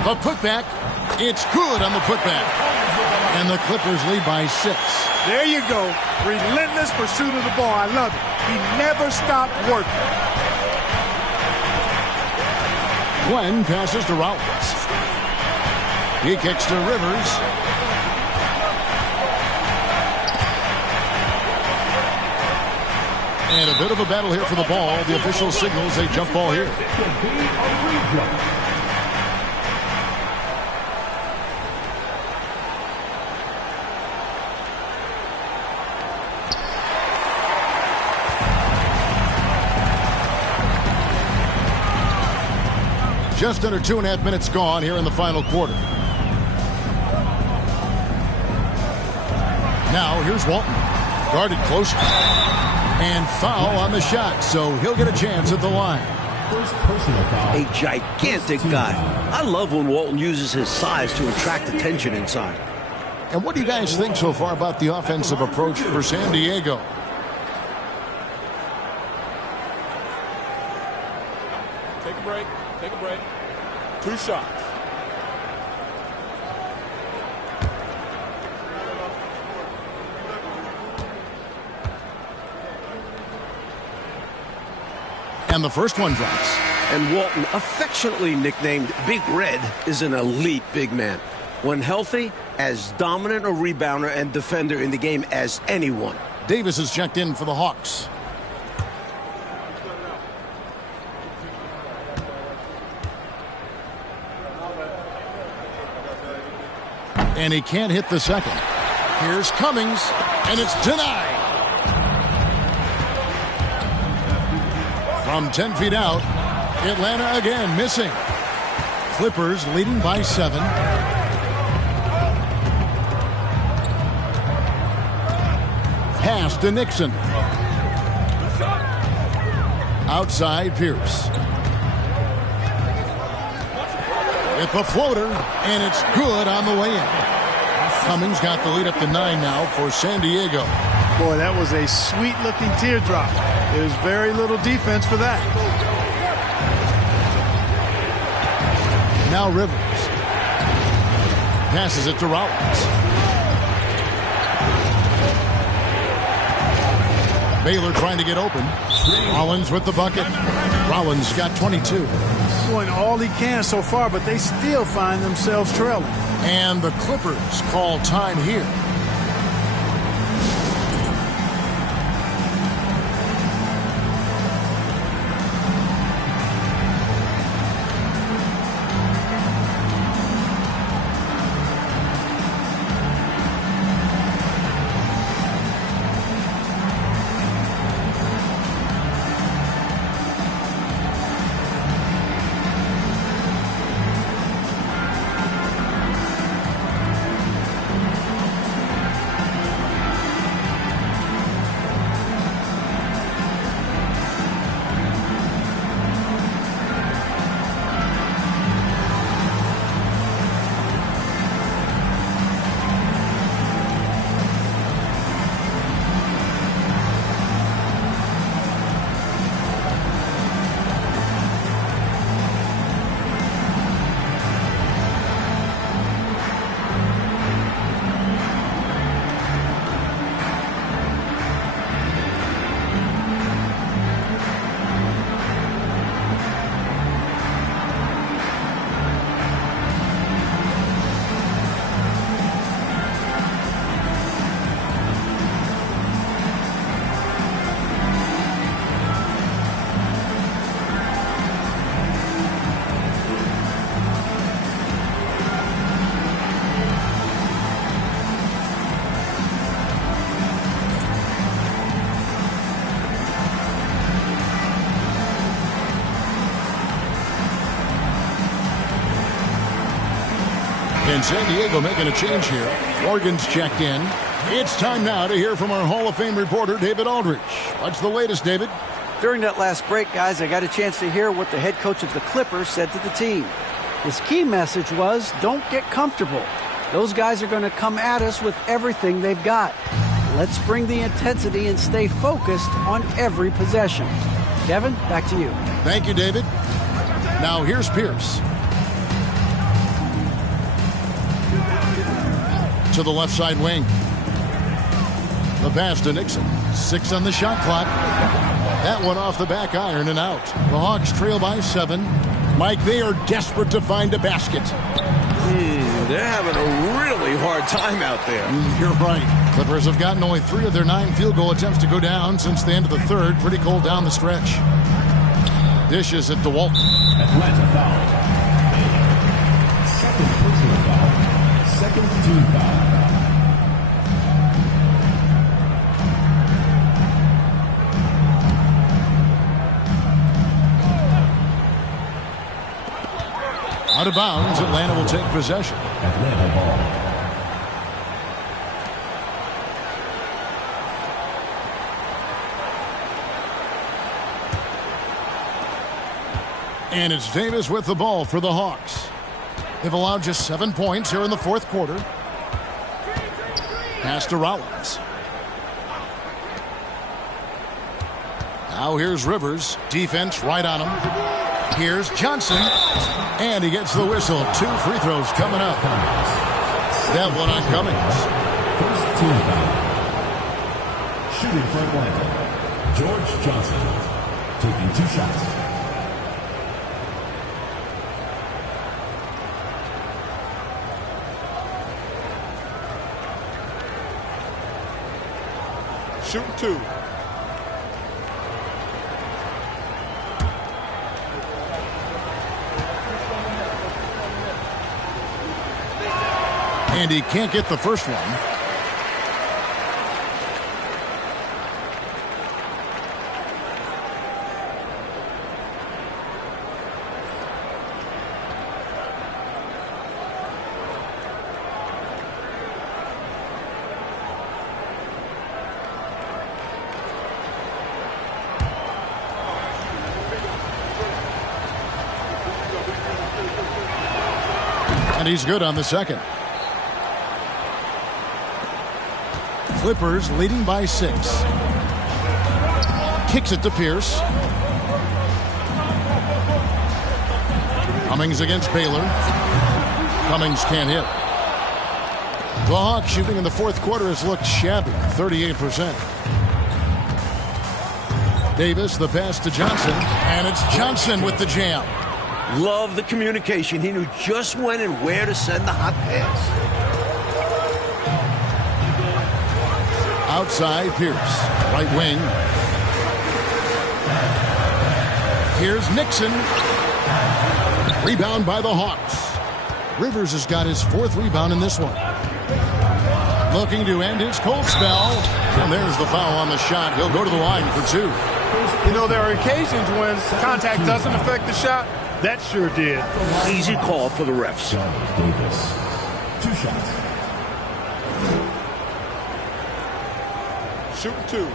The putback. It's good on the putback. And the Clippers lead by 6. There you go. Relentless pursuit of the ball. I love it. He never stopped working. Glenn passes to Rollins. He kicks to Rivers. And a bit of a battle here for the ball. The official signals a jump ball here. Just under 2.5 minutes gone here in the final quarter. Now here's Walton. Guarded close. And foul on the shot, so he'll get a chance at the line. First personal foul. A gigantic guy. I love when Walton uses his size to attract attention inside. And what do you guys think so far about the offensive approach for San Diego? Take a break. Take a break. 2 shots. And the first one drops. And Walton, affectionately nicknamed Big Red, is an elite big man. When healthy, as dominant a rebounder and defender in the game as anyone. Davis is checked in for the Hawks. And he can't hit the second. Here's Cummings, and it's denied. From 10 feet out, Atlanta again missing. Clippers leading by 7. Pass to Nixon. Outside Pierce. With the floater, and it's good on the way in. Cummings got the lead up to 9 now for San Diego. Boy, that was a sweet-looking teardrop. There's very little defense for that. Now Rivers. Passes it to Rollins. Baylor trying to get open. Rollins with the bucket. Rollins got 22. Doing all he can so far, but they still find themselves trailing. And the Clippers call time here. And San Diego making a change here. Morgan's checked in. It's time now to hear from our Hall of Fame reporter, David Aldridge. What's the latest, David? During that last break, guys, I got a chance to hear what the head coach of the Clippers said to the team. His key message was, don't get comfortable. Those guys are going to come at us with everything they've got. Let's bring the intensity and stay focused on every possession. Kevin, back to you. Thank you, David. Now here's Pierce. To the left side wing. The pass to Nixon. 6 on the shot clock. That one off the back iron and out. The Hawks trail by 7. Mike, they are desperate to find a basket. They're having a really hard time out there. You're right. Clippers have gotten only 3 of their 9 field goal attempts to go down since the end of the third. Pretty cold down the stretch. Dishes it to Walton. Atlanta foul. Second personal foul. Second team foul. Out of bounds, Atlanta will take possession. Atlanta ball. And it's Davis with the ball for the Hawks. They've allowed just 7 points here in the fourth quarter. Pass to Rollins. Now here's Rivers. Defense right on him. Here's Johnson. And he gets the whistle. 2 free throws coming up. That one on Cummings. First team foul. Shooting for Atlanta. George Johnson taking 2 shots. Shooting 2. And he can't get the first one. And he's good on the second. Clippers leading by 6. Kicks it to Pierce. Cummings against Baylor. Cummings can't hit. The Hawks shooting in the fourth quarter has looked shabby, 38%. Davis, the pass to Johnson, and it's Johnson with the jam. Love the communication. He knew just when and where to send the hot pass. Outside, Pierce, right wing. Here's Nixon. Rebound by the Hawks. Rivers has got his 4th rebound in this one. Looking to end his cold spell. And there's the foul on the shot. He'll go to the line for 2. You know, there are occasions when contact doesn't affect the shot. That sure did. Easy call for the refs. Davis. 2 shots. Shooting 2.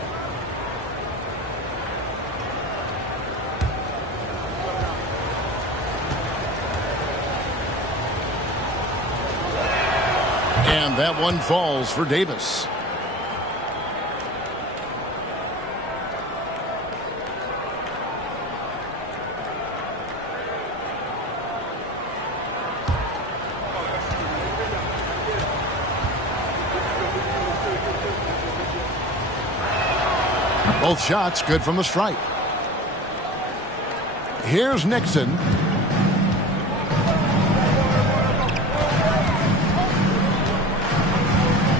And that one falls for Davis. Both shots good from the stripe. Here's Nixon.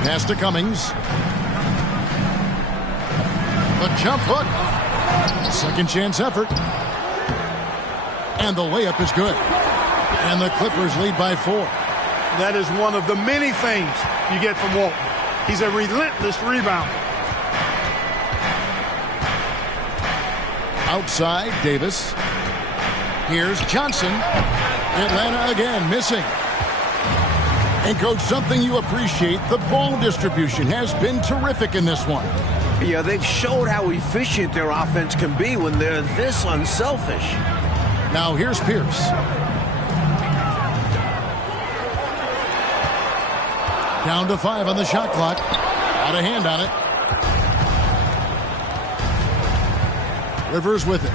Pass to Cummings. The jump hook. Second chance effort. And the layup is good. And the Clippers lead by 4. That is one of the many things you get from Walton. He's a relentless rebounder. Outside, Davis. Here's Johnson. Atlanta again missing. And, Coach, something you appreciate, the ball distribution has been terrific in this one. Yeah, they've showed how efficient their offense can be when they're this unselfish. Now here's Pierce. Down to 5 on the shot clock. Out of hand on it. Rivers with it.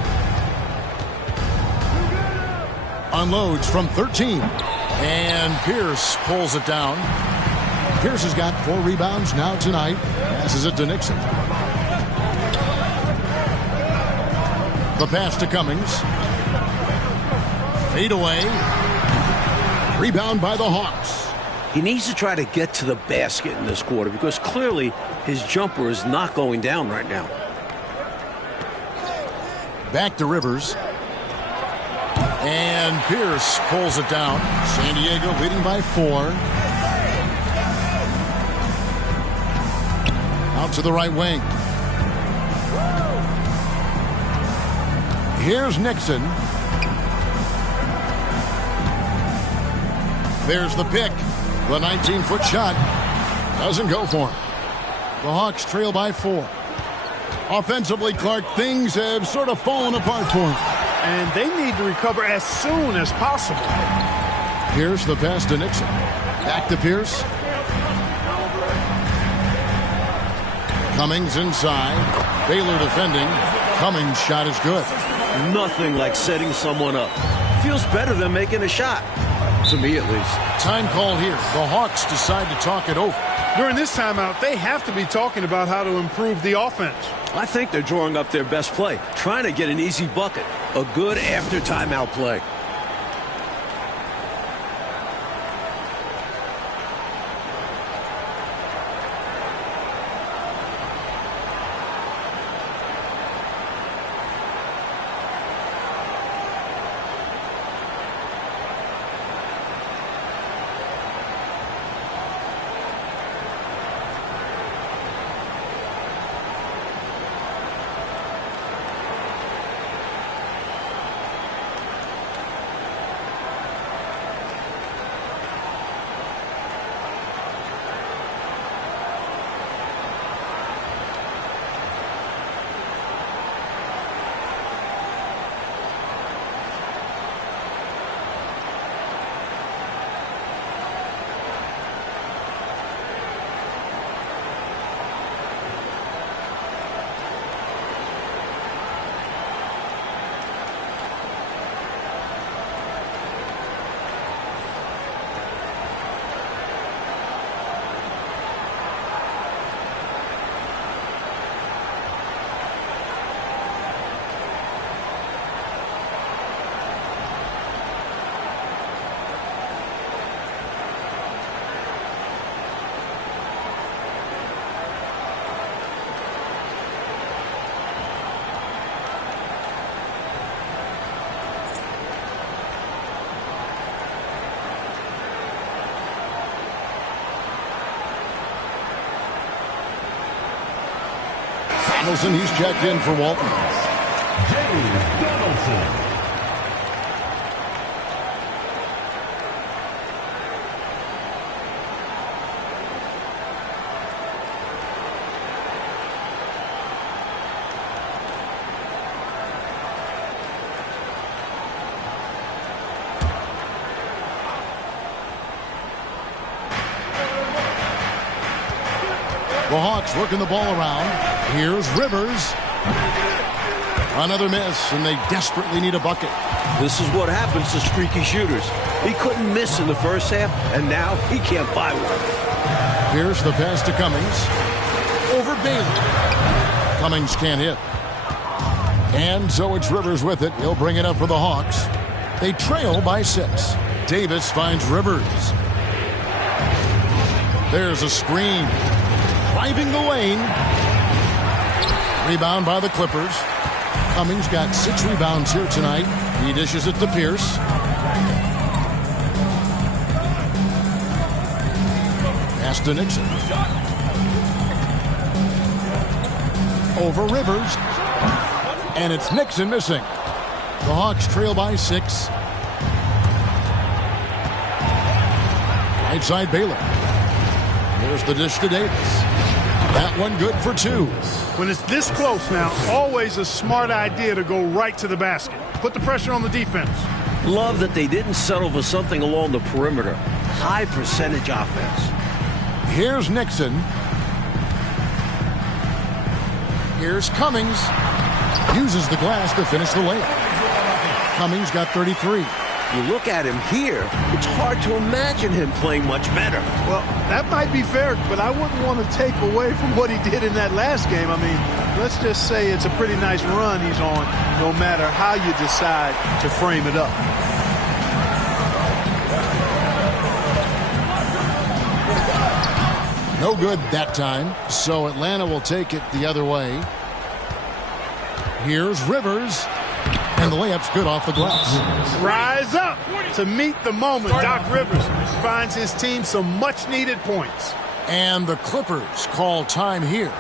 Unloads from 13. And Pierce pulls it down. Pierce has got 4 rebounds now tonight. Passes it to Nixon. The pass to Cummings. Fade away. Rebound by the Hawks. He needs to try to get to the basket in this quarter because clearly his jumper is not going down right now. Back to Rivers. And Pierce pulls it down. San Diego leading by 4. Out to the right wing. Here's Nixon. There's the pick. The 19-foot shot doesn't go for him. The Hawks trail by 4. Offensively, Clark, things have sort of fallen apart for him. And they need to recover as soon as possible. Pierce, the pass to Nixon. Back to Pierce. Cummings inside. Baylor defending. Cummings' shot is good. Nothing like setting someone up. Feels better than making a shot. To me, at least. Time call here. The Hawks decide to talk it over. During this timeout, they have to be talking about how to improve the offense. I think they're drawing up their best play, trying to get an easy bucket. A good after timeout play. Donaldson, he's checked in for Walton. James Donaldson. The Hawks working the ball around. Here's Rivers. Another miss, and they desperately need a bucket. This is what happens to streaky shooters. He couldn't miss in the first half, and now he can't buy one. Here's the pass to Cummings. Over Bailey. Cummings can't hit. And so it's Rivers with it. He'll bring it up for the Hawks. They trail by 6. Davis finds Rivers. There's a screen. Driving the lane. Rebound by the Clippers. Cummings got 6 rebounds here tonight. He dishes it to Pierce. Pass to Nixon. Over Rivers. And it's Nixon missing. The Hawks trail by 6. Right side Baylor. There's the dish to Davis. That one good for 2. When it's this close now, always a smart idea to go right to the basket. Put the pressure on the defense. Love that they didn't settle for something along the perimeter. High percentage offense. Here's Nixon. Here's Cummings. Uses the glass to finish the layup. Cummings got 33. You look at him here, it's hard to imagine him playing much better. Well, that might be fair, but I wouldn't want to take away from what he did in that last game. I mean, let's just say it's a pretty nice run he's on, no matter how you decide to frame it up. No good that time, so Atlanta will take it the other way. Here's Rivers. And the layup's good off the glass. Rise up to meet the moment. Doc Rivers finds his team some much-needed points. And the Clippers call time here.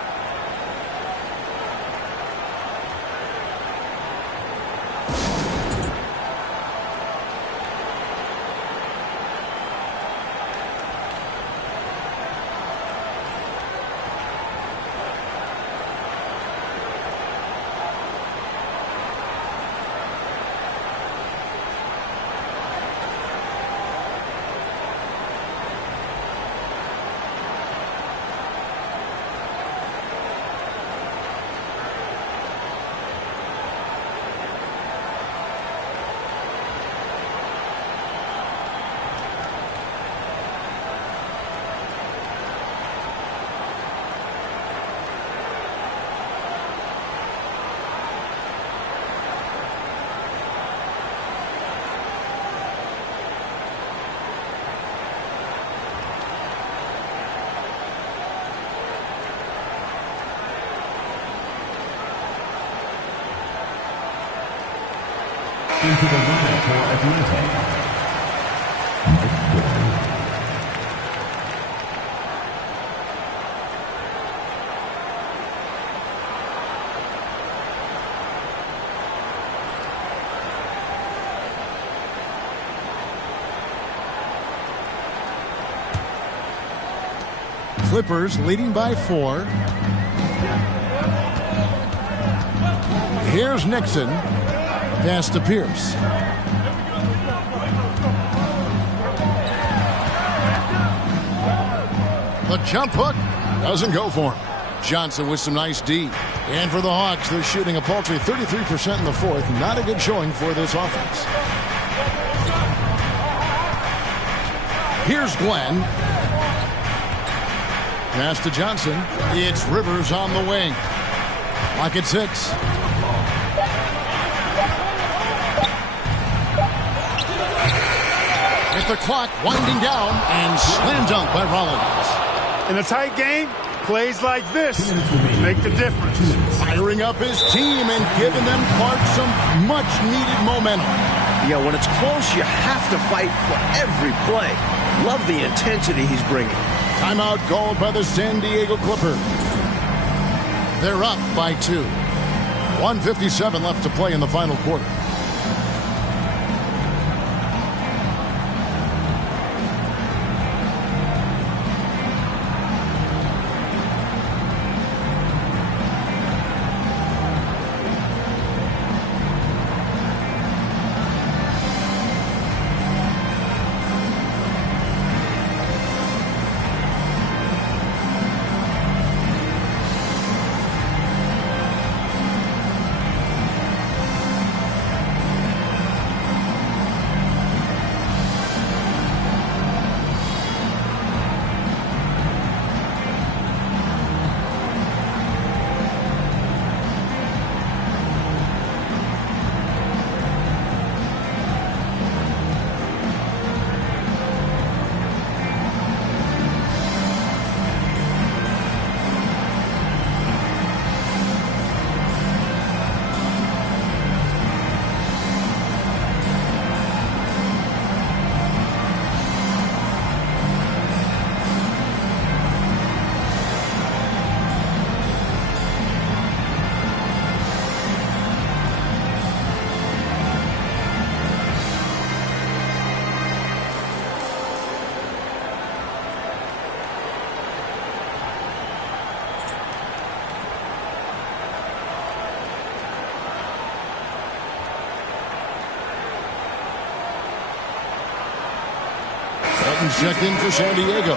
Into the lineup for Atlanta, Mike Bibby. Clippers leading by 4. Here's Nixon. Pass to Pierce. The jump hook doesn't go for him. Johnson with some nice D. And for the Hawks, they're shooting a paltry 33% in the fourth. Not a good showing for this offense. Here's Glenn. Pass to Johnson. It's Rivers on the wing. Clock at 6. With the clock winding down and slam dunk by Rollins. In a tight game, plays like this make the difference. Firing up his team and giving them Clark some much-needed momentum. Yeah, when it's close, you have to fight for every play. Love the intensity he's bringing. Timeout called by the San Diego Clippers. They're up by 2. 1:57 left to play in the final quarter. Checked in for San Diego.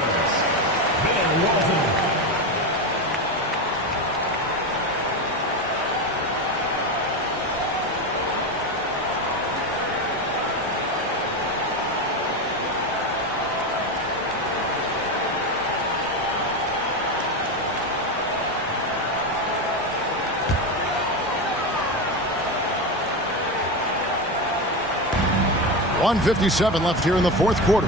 .157 left here in the fourth quarter.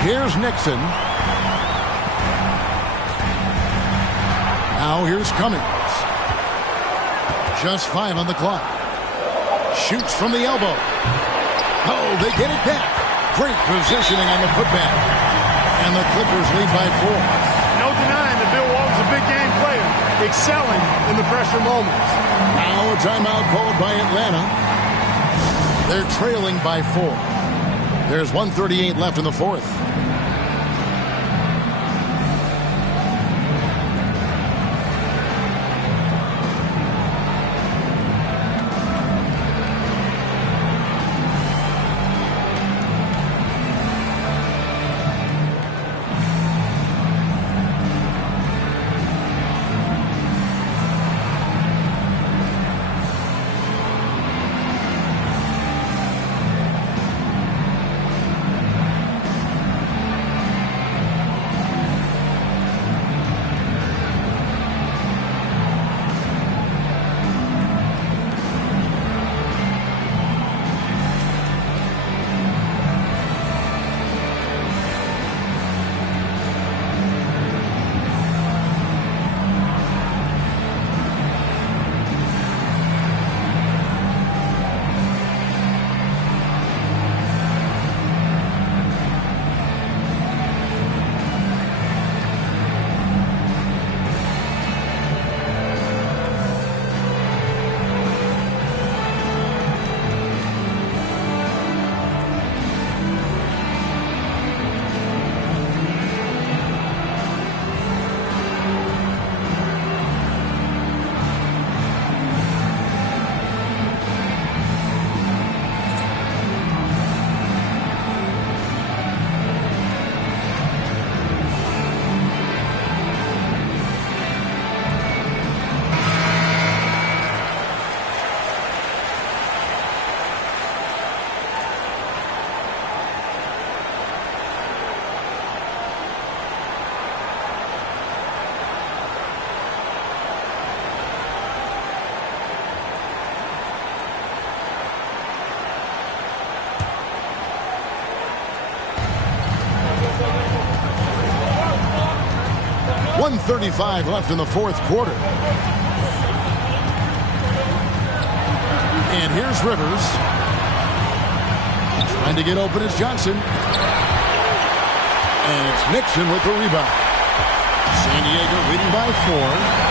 Here's Nixon. Now here's Cummings. Just 5 on the clock. Shoots from the elbow. Oh, they get it back. Great positioning on the putback. And the Clippers lead by 4. No denying that Bill Walton's a big game player, excelling in the pressure moments. Now a timeout called by Atlanta. They're trailing by 4. There's 1:38 left in the fourth. .135 left in the fourth quarter. And here's Rivers. Trying to get open is Johnson. And it's Nixon with the rebound. San Diego leading by 4.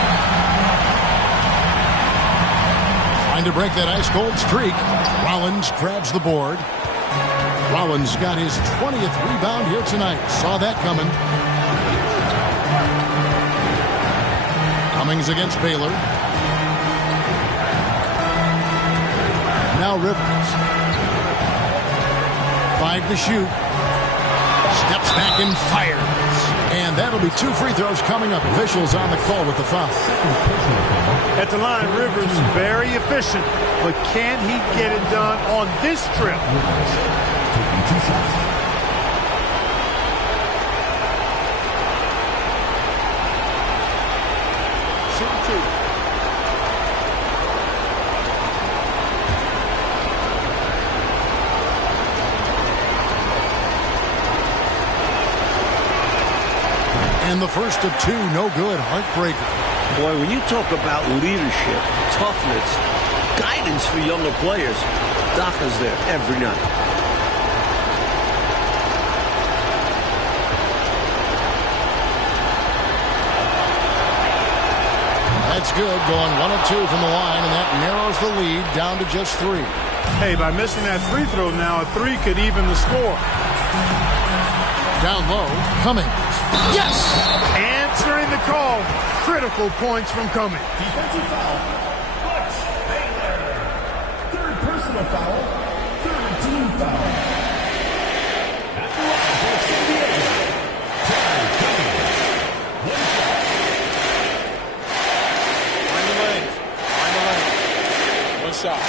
Trying to break that ice-cold streak. Rollins grabs the board. Rollins got his 20th rebound here tonight. Saw that coming. Cummings against Baylor. Now Rivers. 5 to shoot. Steps back and fires. And that'll be 2 free throws coming up. Officials on the call with the foul. At the line, Rivers very efficient, but can he get it done on this trip? Taking 2 shots. Shoot 2. And the first of 2, no good. Heartbreaker. Boy, when you talk about leadership, toughness, guidance for younger players, Doc is there every night. That's good. Going 1 of 2 from the line, and that narrows the lead down to just 3. Hey, by missing that free throw now, a 3 could even the score. Down low, Cummings. Yes! Answering the call. Critical points from Cummings. Defensive foul. Clutch. Baylor. 3rd personal foul. 3rd team foul. At the line for San Diego. Terry Cummings. 1 shot. Find the lanes. Find the lanes. 1 shot.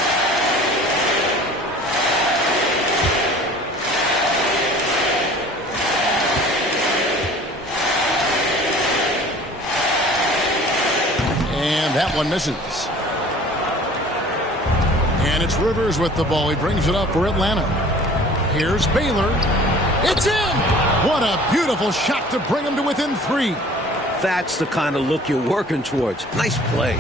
And that one misses. And it's Rivers with the ball. He brings it up for Atlanta. Here's Baylor. It's in! What a beautiful shot to bring him to within 3. That's the kind of look you're working towards. Nice play.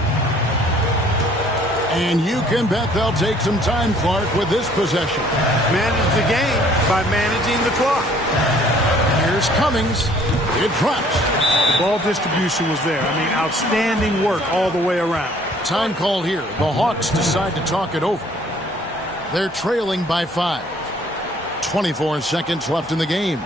And you can bet they'll take some time, Clark, with this possession. Manage the game by managing the clock. Here's Cummings. It drops. The ball distribution was there. I mean, outstanding work all the way around. Time call here. The Hawks decide to talk it over. They're trailing by 5. 24 seconds left in the game.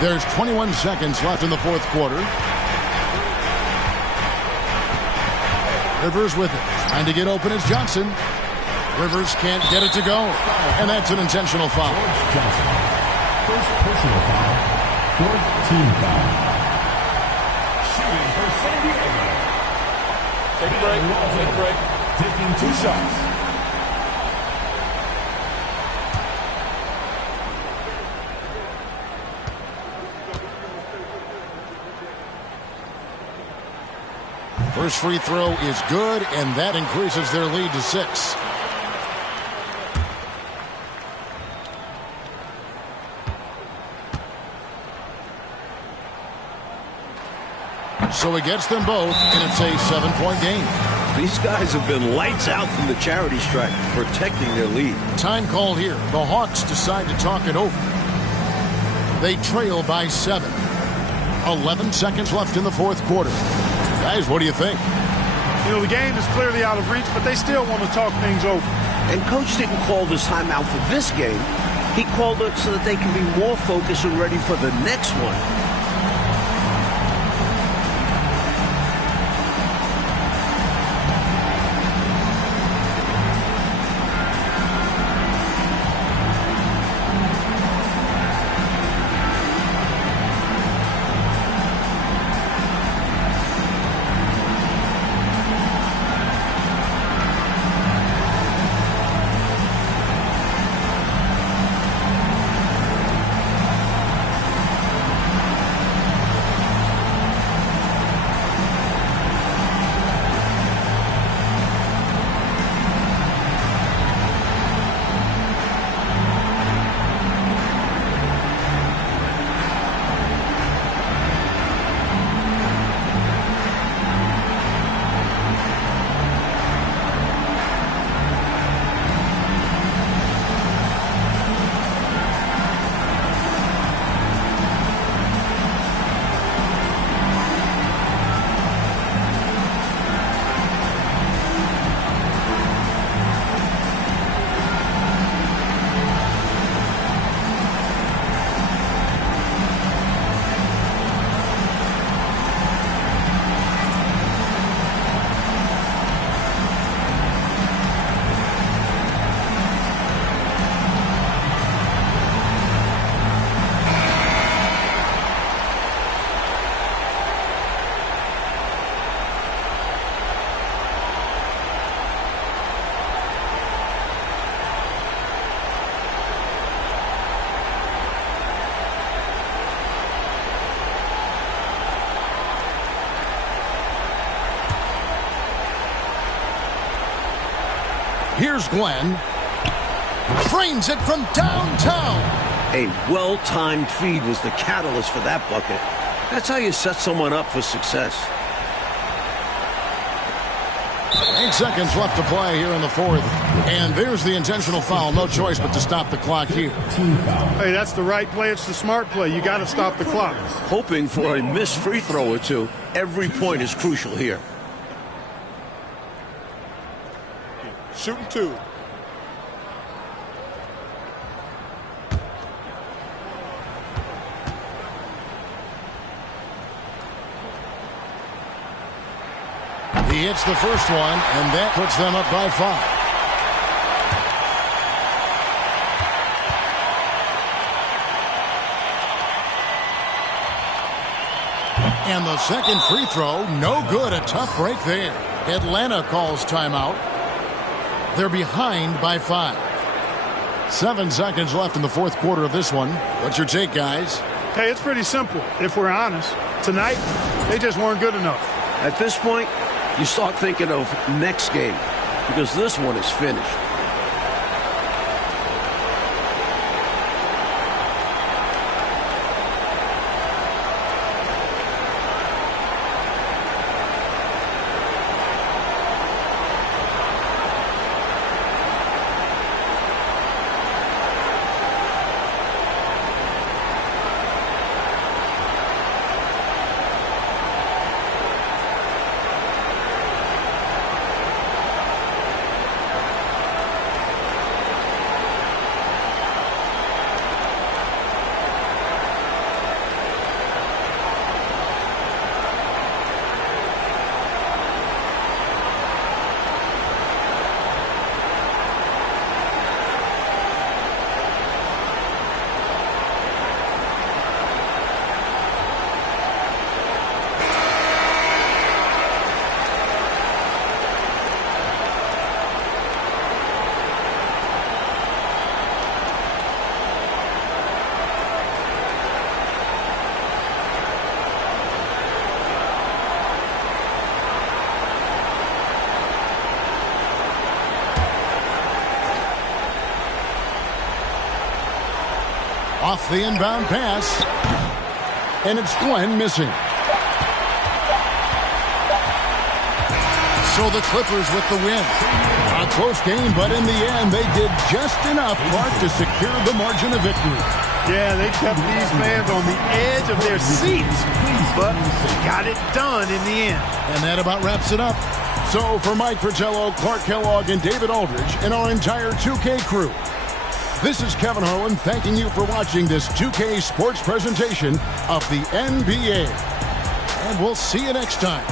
There's 21 seconds left in the 4th quarter. Rivers with it. Trying to get open is Johnson. Rivers can't get it to go. And that's an intentional foul. George Johnson. First personal foul. Fourth team foul. Shooting for San Diego. Take a break. Take a break. Taking 2 shots. First free throw is good, and that increases their lead to 6. So he gets them both, and it's a 7-point game. These guys have been lights out from the charity stripe, protecting their lead. Time call here. The Hawks decide to talk it over. They trail by 7. 11 seconds left in the fourth quarter. Guys, what do you think? You know, the game is clearly out of reach, but they still want to talk things over. And Coach didn't call this timeout for this game. He called it so that they can be more focused and ready for the next one. Here's Glenn. Frames it from downtown. A well-timed feed was the catalyst for that bucket. That's how you set someone up for success. 8 seconds left to play here in the fourth. And there's the intentional foul. No choice but to stop the clock here. Hey, that's the right play. It's the smart play. You got to stop the clock. Hoping for a missed free throw or two. Every point is crucial here. Shooting 2. He hits the first one, and that puts them up by 5. And the second free throw, no good. A tough break there. Atlanta calls timeout. They're behind by 5. 7 seconds left in the fourth quarter of this one. What's your take, guys? Hey, it's pretty simple, if we're honest. Tonight, they just weren't good enough. At this point, you start thinking of next game, because this one is finished. Off the inbound pass. And it's Glenn missing. So the Clippers with the win. A close game, but in the end, they did just enough, Clark, to secure the margin of victory. Yeah, they kept these fans on the edge of their seats, but got it done in the end. And that about wraps it up. So for Mike Fratello, Clark Kellogg, and David Aldridge, and our entire 2K crew, this is Kevin Harlan thanking you for watching this 2K Sports presentation of the NBA. And we'll see you next time.